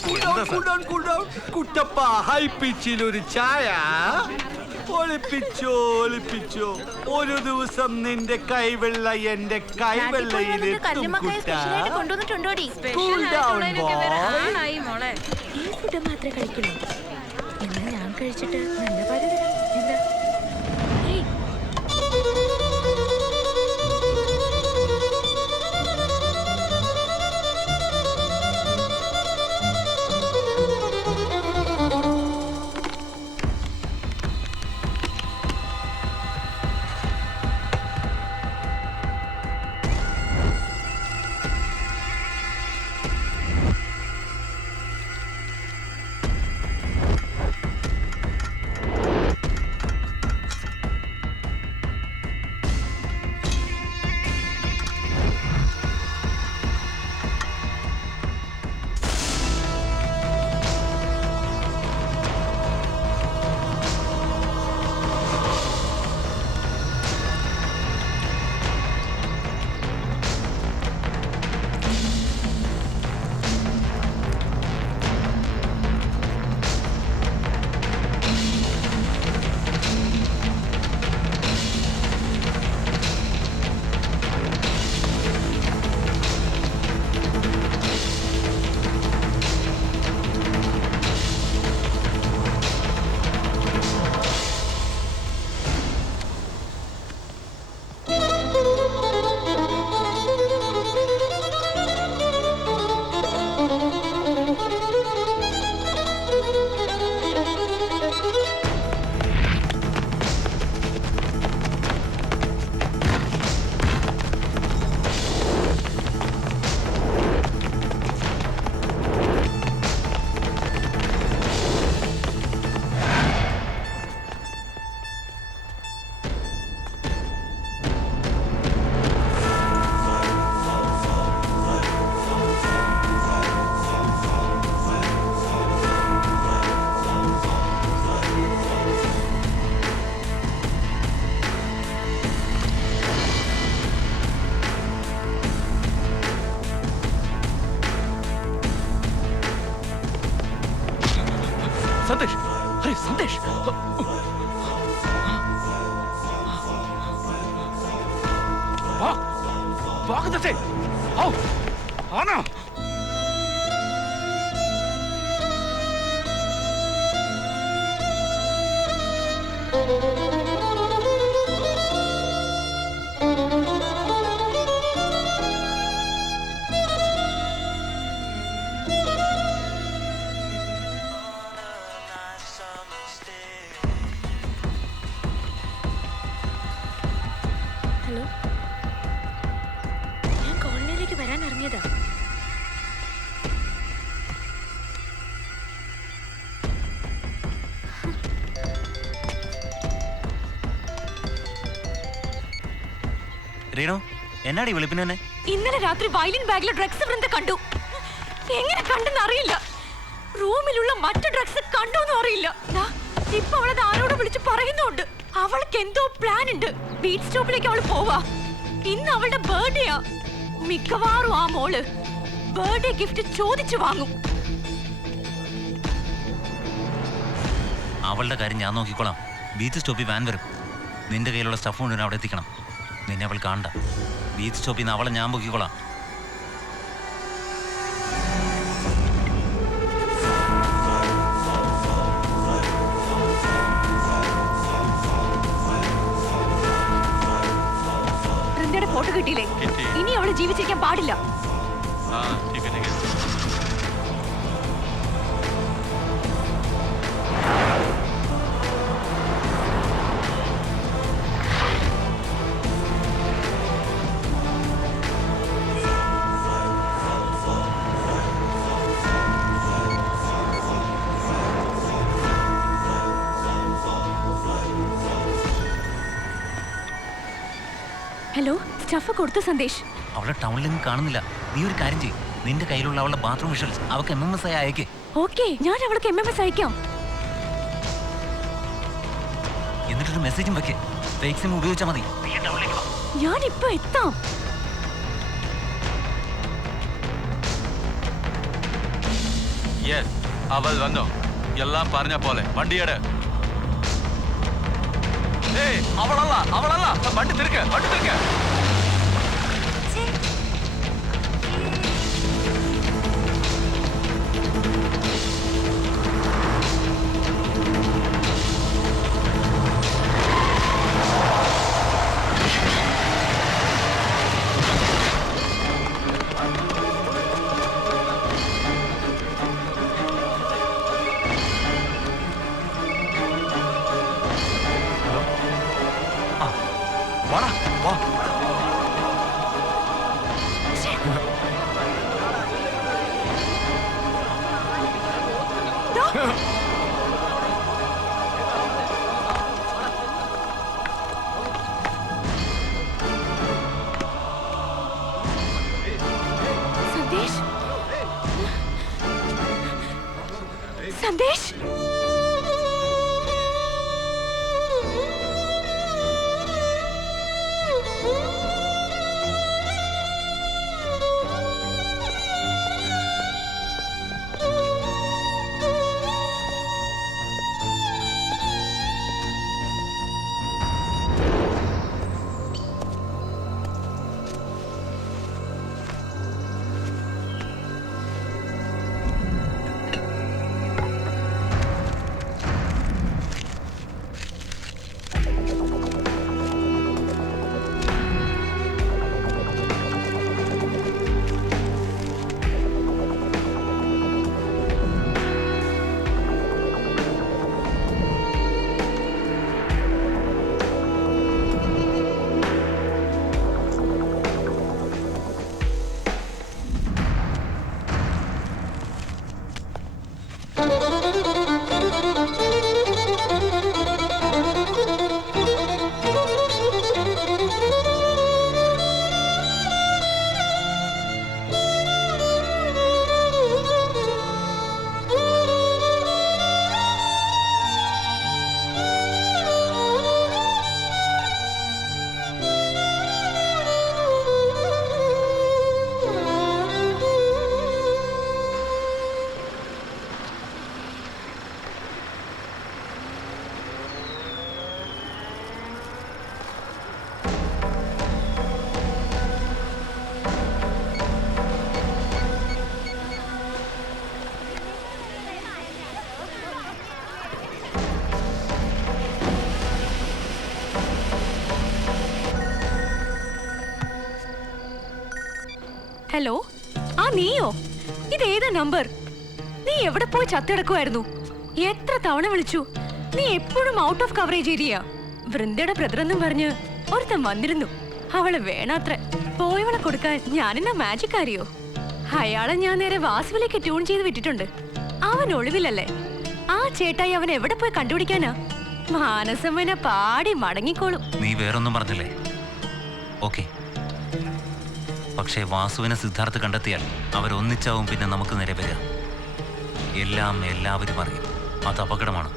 Cool down. Kuttappa high പിച്ചിൽ ഒരു ചായ. ഒളിപ്പിച്ചോ. ഒരു ദിവസം നിന്റെ കൈവെള്ള എന്റെ കൈവെള്ളയിലെത്തും കുട്ടാ. Cool down, boy. ഈ ഫുഡ് മാത്രമേ കഴിക്കുള്ളൂ. എന്നാ ഞാൻ കഴിച്ചിട്ട് നല്ല പാല് തരാം. എന്താ? ഏയ്. संदेश भाग से आओ आना ഹലോ ഞാൻ കോളനിയിലേക്ക് വരാൻ ഇറങ്ങിയതാ രേണു എന്നാടി വെളുപ്പിന് തന്നെ ഇന്നലെ രാത്രി വയലിൻ ബാഗിലെ ഡ്രഗ്സ് വൃന്ദ കണ്ടു എങ്ങനെ കണ്ടെന്ന് അറിയില്ല റൂമിലുള്ള മറ്റു ഡ്രഗ്സ് കണ്ടു എന്നും അറിയില്ല ഇപ്പൊ അവളത് ആരോട് വിളിച്ച് പറയുന്നുണ്ട് അവൾക്ക് എന്തോ പ്ലാൻ ഉണ്ട് ബീച്ച് സ്റ്റോപ്പിലേക്ക് അവൾ പോവാ ഇന്ന് അവളുടെ ബർത്ത്ഡേയാ മിക്കവാറും ആ മോള് ബർത്ത്ഡേ ഗിഫ്റ്റ് ചോദിച്ചു വാങ്ങും അവളുടെ കാര്യം ഞാൻ നോക്കിക്കോളാം ബീച്ച് സ്റ്റോപ്പിൽ വാൻ വരും നിന്റെ കയ്യിലുള്ള സ്റ്റഫ് കൊണ്ടുവരാൻ അവിടെ എത്തിക്കണം നിന്നെ അവൾ കാണണ്ട ബീച്ച് സ്റ്റോപ്പിൽ നിന്ന് അവളെ ഞാൻ പൊക്കിക്കോളാം വൃന്ദയുടെ ഫോട്ടോ കിട്ടിയില്ലേ ഇനി അവള് ജീവിച്ചിരിക്കാൻ പാടില്ല ഹലോ സ്റ്റഫ് കൊടുത്തു സന്ദേശ് അവളെ ടൗണിലൊന്നും കാണുന്നില്ല നീ ഒരു കാര്യം ചെയ്യ് നിന്റെ കയ്യിലുള്ള അവളുടെ ബാത്റൂം വിഷ്വൽസ് അവൾക്ക് MMS ആയി അയക്കേ ഓക്കേ ഞാൻ അവൾക്ക് MMS അയക്കാം എന്നിട്ടൊരു മെസ്സേജും വെക്കേ ഫേക്ക് സിം ഉപയോഗിച്ചാൽ മതി ഞാൻ ഇപ്പൊ എത്താം യെസ്, അവൾ വന്നു. എല്ലാം പറഞ്ഞ പോലെ വണ്ടിയുടെ അവളല്ല വണ്ടി തിരിക്ക്. വാടാ വാ. സന്ദേശ്, സന്ദേശ്, ഹലോ, ആ നീയോ? ഇതേതാ നമ്പർ? നീ എവിടെ പോയി ചത്തിടക്കുമായിരുന്നു? എത്ര തവണ വിളിച്ചു? നീ എപ്പോഴും ഔട്ട് ഓഫ് കവറേജ് ഏരിയ. വൃന്ദയുടെ ബ്രദർ എന്നും പറഞ്ഞ് ഒരുത്തൻ വന്നിരുന്നു. അവളെ വേണാത്ര. പോയവളെ കൊടുക്കാൻ ഞാനെന്നാ മാജിക് അറിയോ? അയാളെ ഞാൻ നേരെ വാസുവിലേക്ക് ട്യൂൺ ചെയ്ത് വിട്ടിട്ടുണ്ട്. അവൻ ഒളിവിലല്ലേ? ആ ചേട്ടായി അവൻ എവിടെ പോയി കണ്ടുപിടിക്കാനാ? മാനസമ്മനെ പാടി മടങ്ങിക്കോളും. നീ വേറൊന്നും പറഞ്ഞില്ലേ? ഓക്കെ, പക്ഷേ വാസുവിനെ സിദ്ധാർത്ഥ് കണ്ടെത്തിയാൽ അവരൊന്നിച്ചാവും പിന്നെ നമുക്ക് നേരെ വരിക. എല്ലാവരും അറിയും. അത് അപകടമാണ്.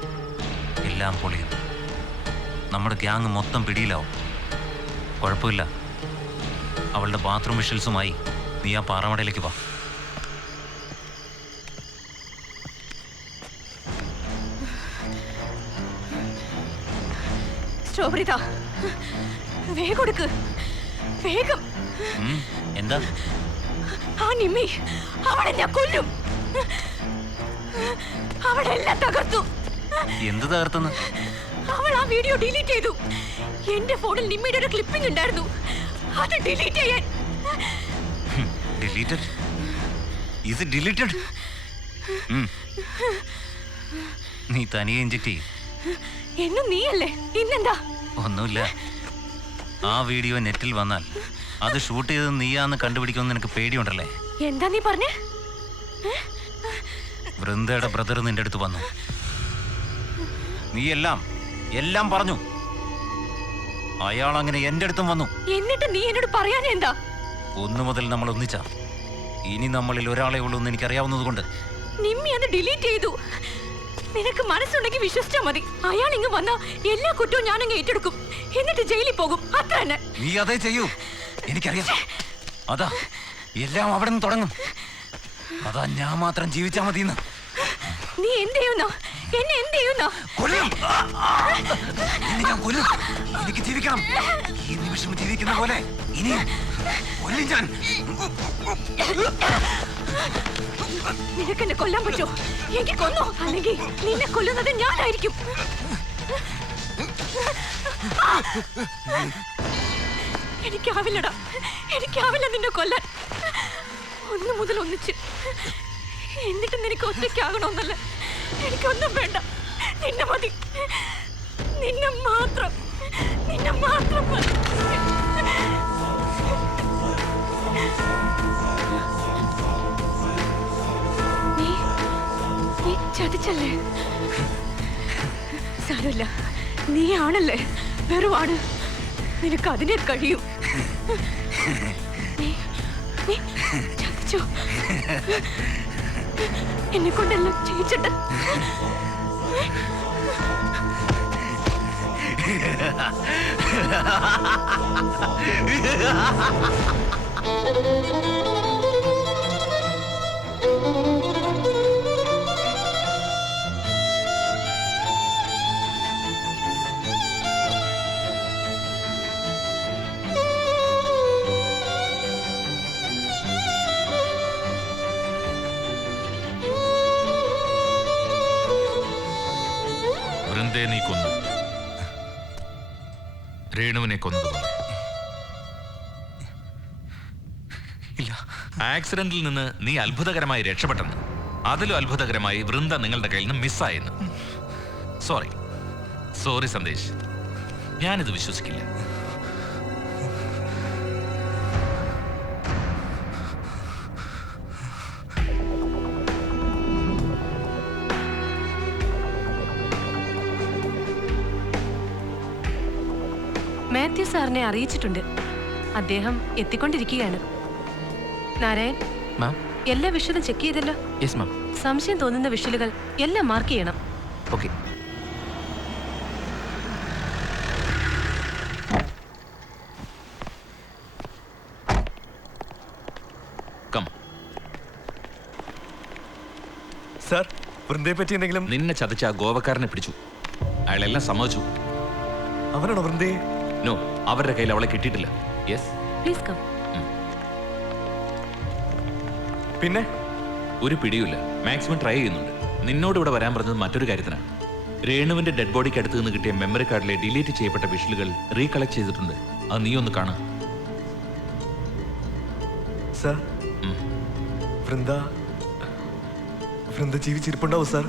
എല്ലാം പൊളിയും. നമ്മുടെ ഗ്യാങ് മൊത്തം പിടിയിലാവും. കുഴപ്പമില്ല. അവളുടെ ബാത്റൂം വിഷ്വൽസുമായി നീ ആ പാറമടയിലേക്ക് വാ. സ്ട്രോബെറി താ, വേഗം കൊടുക്ക്, വേഗം. എന്താ? ആ നിമ്മി അവളെ ഞാൻ കൊല്ലും. അവളെല്ലാം തകർത്തു. എന്ത് തകർത്തെന്ന്? അവൾ ആ വീഡിയോ ഡിലീറ്റ് ചെയ്തു. എന്റെ ഫോണിൽ നിമ്മിയുടെ ഒരു ക്ലിപ്പിംഗ് ഉണ്ടായിരുന്നു. അത് ഡിലീറ്റ് ചെയ്യാൻ. ഡിലീറ്റഡ്? ഇത് ഡിലീറ്റഡ്? നീ തനിയെ ഇഞ്ചക്ട് ചെയ്യും. എന്നും നീയല്ലേ, ഇന്നെന്താ? ഒന്നുമില്ല. ആ വീഡിയോ നെറ്റിൽ വന്നാൽ അത് ഷൂട്ട് ചെയ്ത് നീയാന്ന് കണ്ടുപിടിക്കുമെന്ന് നിനക്ക് പേടിയുണ്ടല്ലേ? എന്താ നീ പറഞ്ഞേ? വൃന്ദയുടെ ബ്രദർ നിന്റെ അടുത്ത് വന്നു. നീ എല്ലാം പറഞ്ഞു. അയാൾ അങ്ങനെ എന്റെ അടുത്തും വന്നു. എന്നിട്ട് നീ എന്നോട് പറയാൻ എന്താ? ഒന്നു മുതൽ നമ്മൾ ഒന്നിച്ച. ഇനി നമ്മളിൽ ഒരാളെ ഉള്ളൂ എന്ന് എനിക്കറിയാവുന്നത് കൊണ്ട്. നിമ്മി അത് ഡിലീറ്റ് ചെയ്തു. നിനക്ക് മനസ്സുണ്ടെങ്കിൽ വിശ്വസിച്ചാ മതി. അയാൾ ഇങ്ങ് വന്നാ എല്ലാ കുറ്റവും ഞാനങ്ങ് ഏറ്റെടുക്കും. എന്നിട്ട് ജയിലിൽ പോകും. അത്ര തന്നെ. നീ അതേ ചെയ്യൂ. എനിക്കറിയാം. അതാ എല്ലാം അവിടെ നിന്ന് തുടങ്ങും. അതാ ഞാൻ മാത്രം ജീവിച്ചാ മതിയെന്ന്. നീ എന്ത് ചെയ്യുന്നോ? എന്നെ എന്ത് ചെയ്യുന്നോ? ഞാൻ കൊല്ലും. എനിക്ക് ജീവിക്കണം. ഈ നിമിഷം ജീവിക്കുന്ന പോലെ ഇനി കൊല്ലും ഞാൻ. നിനക്കെന്നെ കൊല്ലാൻ പറ്റോ? എനിക്ക് കൊന്നോ, അല്ലെങ്കിൽ നിന്നെ കൊല്ലുന്നത് ഞാനായിരിക്കും. എനിക്കാവില്ലടാ, എനിക്കാവില്ല നിന്നെ കൊല്ലാൻ. 1 മുതൽ 1 എന്നിട്ട് നിനക്ക് ഒറ്റയ്ക്കാകണമെന്നല്ല. എനിക്കൊന്നും വേണ്ട, നിന്നെ മതി. നിന്നെ മാത്രം, നിന്നെ മാത്രം മതി. നീ ചതിച്ചല്ലേ? സാരമില്ല, നീ ആണല്ലേ വെറുവാണ്. നിനക്ക് അതിനെ കഴിയൂ. നീ ചതിച്ചോ? എന്നെ കൊണ്ടെല്ലാം ചെയ്യിച്ചിട്ട് വൃന്ദയെ നീ കൊന്നു, രേണുവിനെ കൊന്നതുപോലെ. ആക്സിഡന്റിൽ നിന്ന് നീ അത്ഭുതകരമായി രക്ഷപ്പെട്ടെന്ന്, അതിലും അത്ഭുതകരമായി വൃന്ദ നിങ്ങളുടെ കയ്യിൽ നിന്ന് മിസ്സായെന്ന്. സോറി സന്ദേശ്, ഞാനിത് വിശ്വസിക്കില്ല. മാത്യു സാറിനെ അറിയിച്ചിട്ടുണ്ട്. അദ്ദേഹം എത്തിക്കൊണ്ടിരിക്കുകയാണ്. നാരായൺ, എല്ലാ വിഷ്വലും ചെക്ക് ചെയ്തല്ലോ? സംശയം തോന്നുന്ന വിഷ്വലുകൾ എല്ലാം മാർക്ക് ചെയ്യണം. ഓക്കെ. സാർ, വൃന്ദയെ പറ്റി എന്തെങ്കിലും? നിന്നെ ചതച്ച ആ ഗോവക്കാരനെ പിടിച്ചു. അയാളെല്ലാം സമ്മതിച്ചു. അവനാണോ വൃന്ദയെ? നോ, അവരുടെ കയ്യിൽ അവളെ കിട്ടിയിട്ടില്ല. Yes, please come. പിന്നെ ഒരു പിടിയുമില്ല. മാക്സിമം ട്രൈ ചെയ്യുന്നുണ്ട്. നിന്നോട് ഇവിടെ വരാൻ പറഞ്ഞത് മറ്റൊരു കാര്യത്തിനാണ്. രേണുവിന്റെ ഡെഡ് ബോഡിക്ക് അടുത്ത് നിന്ന് കിട്ടിയ മെമ്മറി കാർഡിലെ ഡിലീറ്റ് ചെയ്യപ്പെട്ട വിഷ്വലുകൾ റീകളക്ട് ചെയ്തിട്ടുണ്ട്. അത് നീ ഒന്ന് കാണാം. സാർ, വൃന്ദ ജീവിച്ചിരിപ്പുണ്ടാവും സാർ?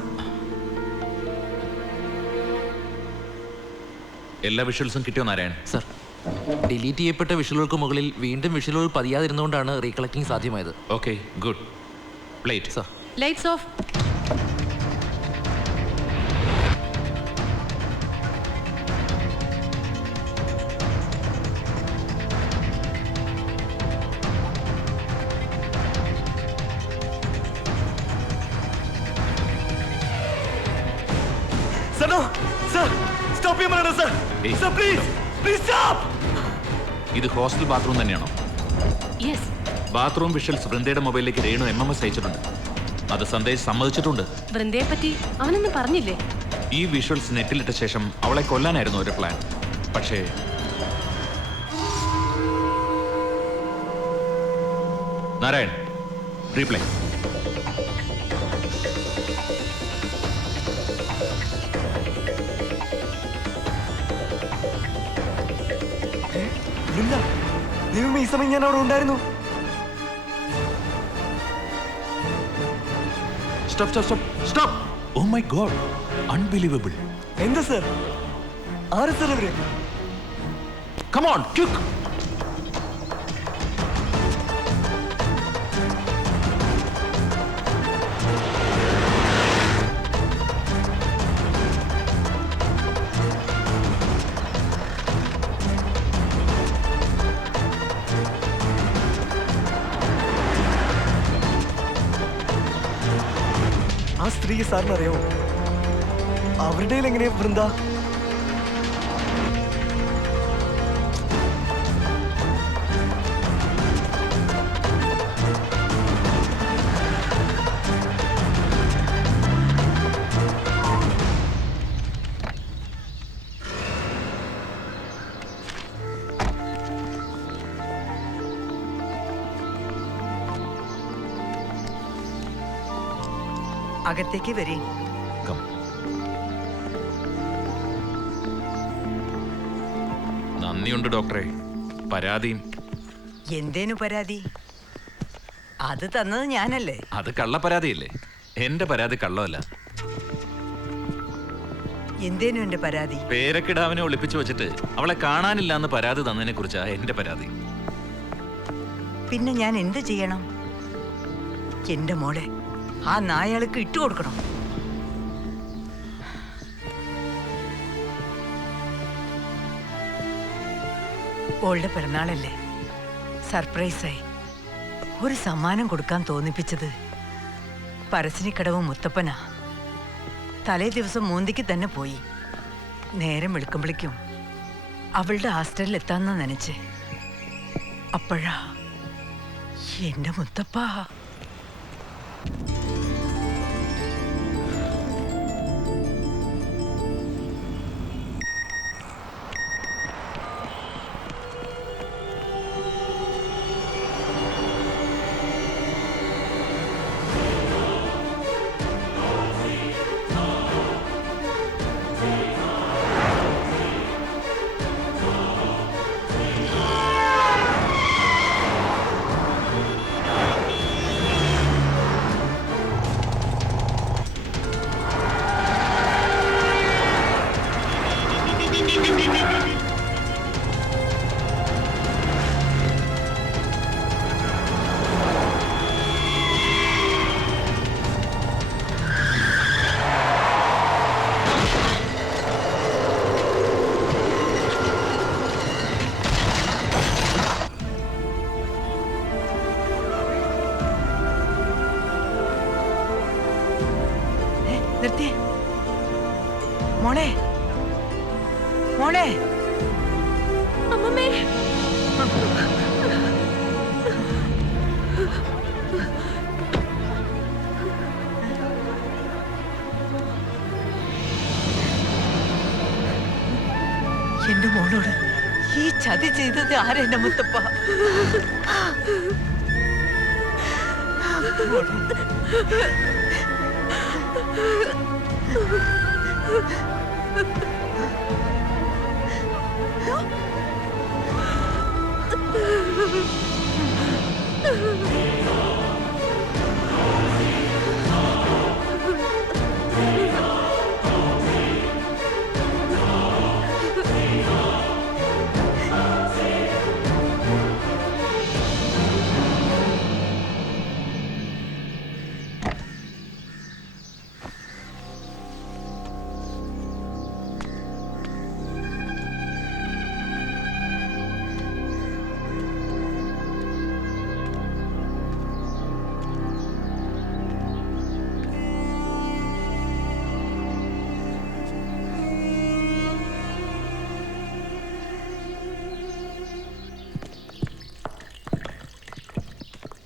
എല്ലാ വിഷ്വൽസും കിട്ടിയോ നാരായൺ? സർ, ഡിലീറ്റ് ചെയ്യപ്പെട്ട വിഷ്വലുകൾക്ക് മുകളിൽ വീണ്ടും വിഷ്വലുകൾ പതിയാതിരുന്നുകൊണ്ടാണ് റീകളക്ടിംഗ് സാധ്യമായത്. Okay, good. Plate sir. Lights off. ഇത് ഹോസ്റ്റൽ ബാത്റൂം തന്നെയാണോ? യെസ്. ബാത്റൂം വിഷ്വൽസ് വൃന്ദയുടെ മൊബൈലിലേക്ക് രേണു MMS അയച്ചിട്ടുണ്ട്. അത് സന്ദേശ് സമ്മതിച്ചിട്ടുണ്ട്. വൃന്ദയെ പറ്റി അവനൊന്നും പറഞ്ഞില്ലേ? ഈ വിഷ്വൽസ് നെറ്റിലിട്ട ശേഷം അവളെ കൊല്ലാനായിരുന്നു ഒരു പ്ലാൻ. പക്ഷേ നാരായൺ, റീപ്ലേ. ദൈവമേ, ഈ സമയം ഞാൻ അവിടെ ഉണ്ടായിരുന്നു. Oh my God, unbelievable. എന്താ സർ? ആര് സർ അവര്? Come on, quick. ആ സ്ത്രീയെ സാറിന് അറിയാമോ? അവരുടെ എങ്ങനെയാ വൃന്ദ? അകത്തേക്ക് വരേ. നന്ദിയുണ്ട് ഡോക്ടറെ. പരാതിയും എന്തേനു പരാതി? അത് തന്നത് ഞാനല്ലേ? അത് കള്ളപ്പരാതിയല്ലേ? എന്റെ പരാതി കള്ളമല്ല. എന്തേനു എന്റെ പരാതി? പേരക്കിടാവിനെ ഒളിപ്പിച്ചു വെച്ചിട്ട് അവളെ കാണാനില്ല എന്ന് പരാതി തന്നതിനെ കുറിച്ചാ എന്റെ പരാതി. പിന്നെ ഞാൻ എന്ത് ചെയ്യണം? എന്റെ മോളെ ആ നായാൾക്ക് ഇട്ടുകൊടുക്കണം. ഓളുടെ പിറന്നാളല്ലേ, സർപ്രൈസായി ഒരു സമ്മാനം കൊടുക്കാൻ തോന്നിപ്പിച്ചത് പരശ്ശിനിക്കടവ് മുത്തപ്പനാ. തലേ ദിവസം മൂന്തിക്ക് തന്നെ പോയി. നേരം വെളുക്കുമ്പോഴേക്കും അവളുടെ ഹോസ്റ്റലിൽ എത്താന്ന് നനച്ച്. അപ്പോഴാ എന്റെ മുത്തപ്പ. നിർത്തിയേ മോളെ, മോളെ. അമ്മമ്മേ, എന്റെ മോളോട് ഈ ചതി ചെയ്തത് ആരെന്റെ മുത്തപ്പ?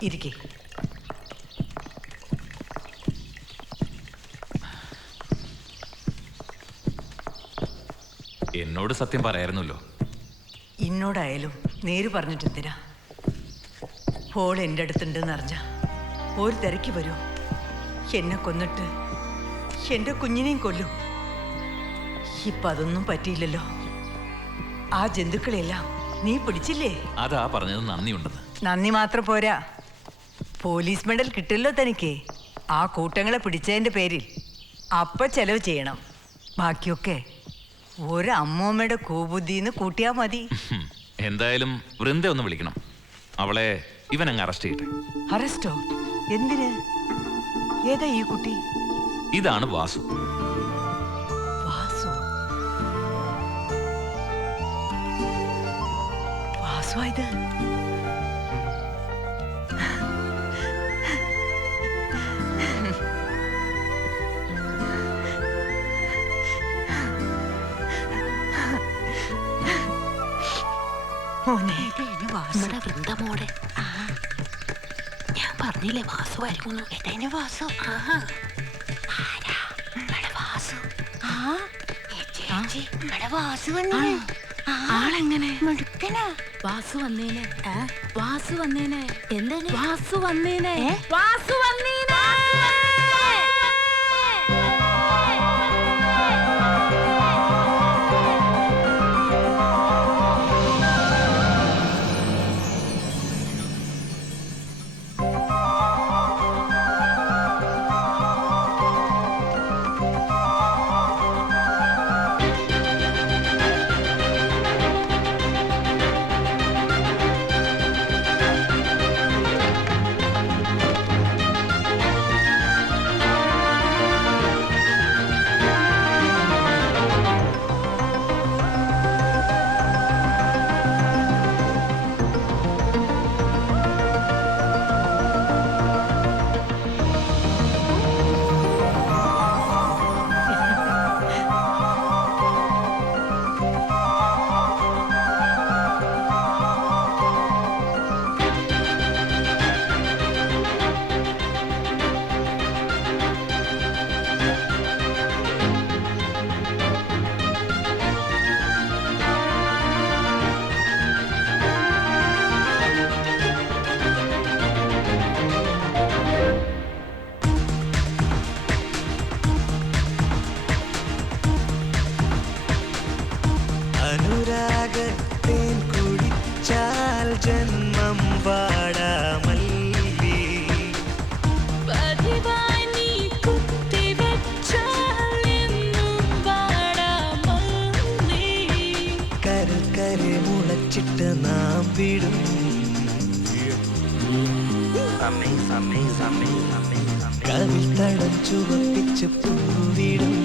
ഇരിക്കേ. എന്നോട് സത്യം പറയായിരുന്നല്ലോ. ഇന്നോടായാലും നേര് പറഞ്ഞിട്ടെന്തിനാ? ഫോൾ എൻ്റെ അടുത്തുണ്ടെന്ന് അറിഞ്ഞ ഒരു തിരക്ക് വരും. എന്നെ കൊന്നിട്ട് എൻ്റെ കുഞ്ഞിനെയും കൊല്ലും. ഇപ്പൊ അതൊന്നും പറ്റിയില്ലല്ലോ. ആ ജന്തുക്കളെല്ലാം നീ പിടിച്ചില്ലേ? അതാ പറഞ്ഞത് നന്ദിയുണ്ടെന്ന്. നന്ദി മാത്രം പോരാ, പോലീസ് മെഡൽ കിട്ടില്ലോ തനിക്ക്. ആ കൂട്ടങ്ങളെ പിടിച്ചതിന്റെ പേരിൽ അപ്പ ചെലവ് ചെയ്യണം. ബാക്കിയൊക്കെ ഒരു അമ്മൂമ്മയുടെ കൂബുദ്ധിന്ന് കൂട്ടിയാ മതി. എന്തായാലും വൃന്ദ ഒന്ന് വിളിക്കണം. അവളെ ഇവൻ അങ്ങ് അറസ്റ്റ് ചെയ്യട്ടെ. അറസ്റ്റോ? എന്തിന്? ഏതാ ഈ കുട്ടി? ഇതാണ് വാസു. വാസു? വാസു ഇത്? നമ്മുടെ വൃന്ദമോടെ. ഞാൻ പറഞ്ഞില്ലേ വാസു വരുമെന്ന്. എന്നെ വാസു? വാസു വന്നേ. ആളെങ്ങനെ? മിടുക്കനാ. വാസു വന്നേനെ. വാസു വന്നേനെ. എന്താണ്? വാസു വന്നേനെ. വാസു വന്നേനെ. അനുരാഗത്തേൻ കുടിച്ചാൽ ജന്മം വാടാമല്ലി പതിവായി നീ കുത്തിവെച്ചാൽ എന്നും വാടാമല്ലി. കരക്കരെ മുളച്ചിട്ട് നാം വിടും കവിൽ തടം ചുവപ്പിച്ച് പൂവിടും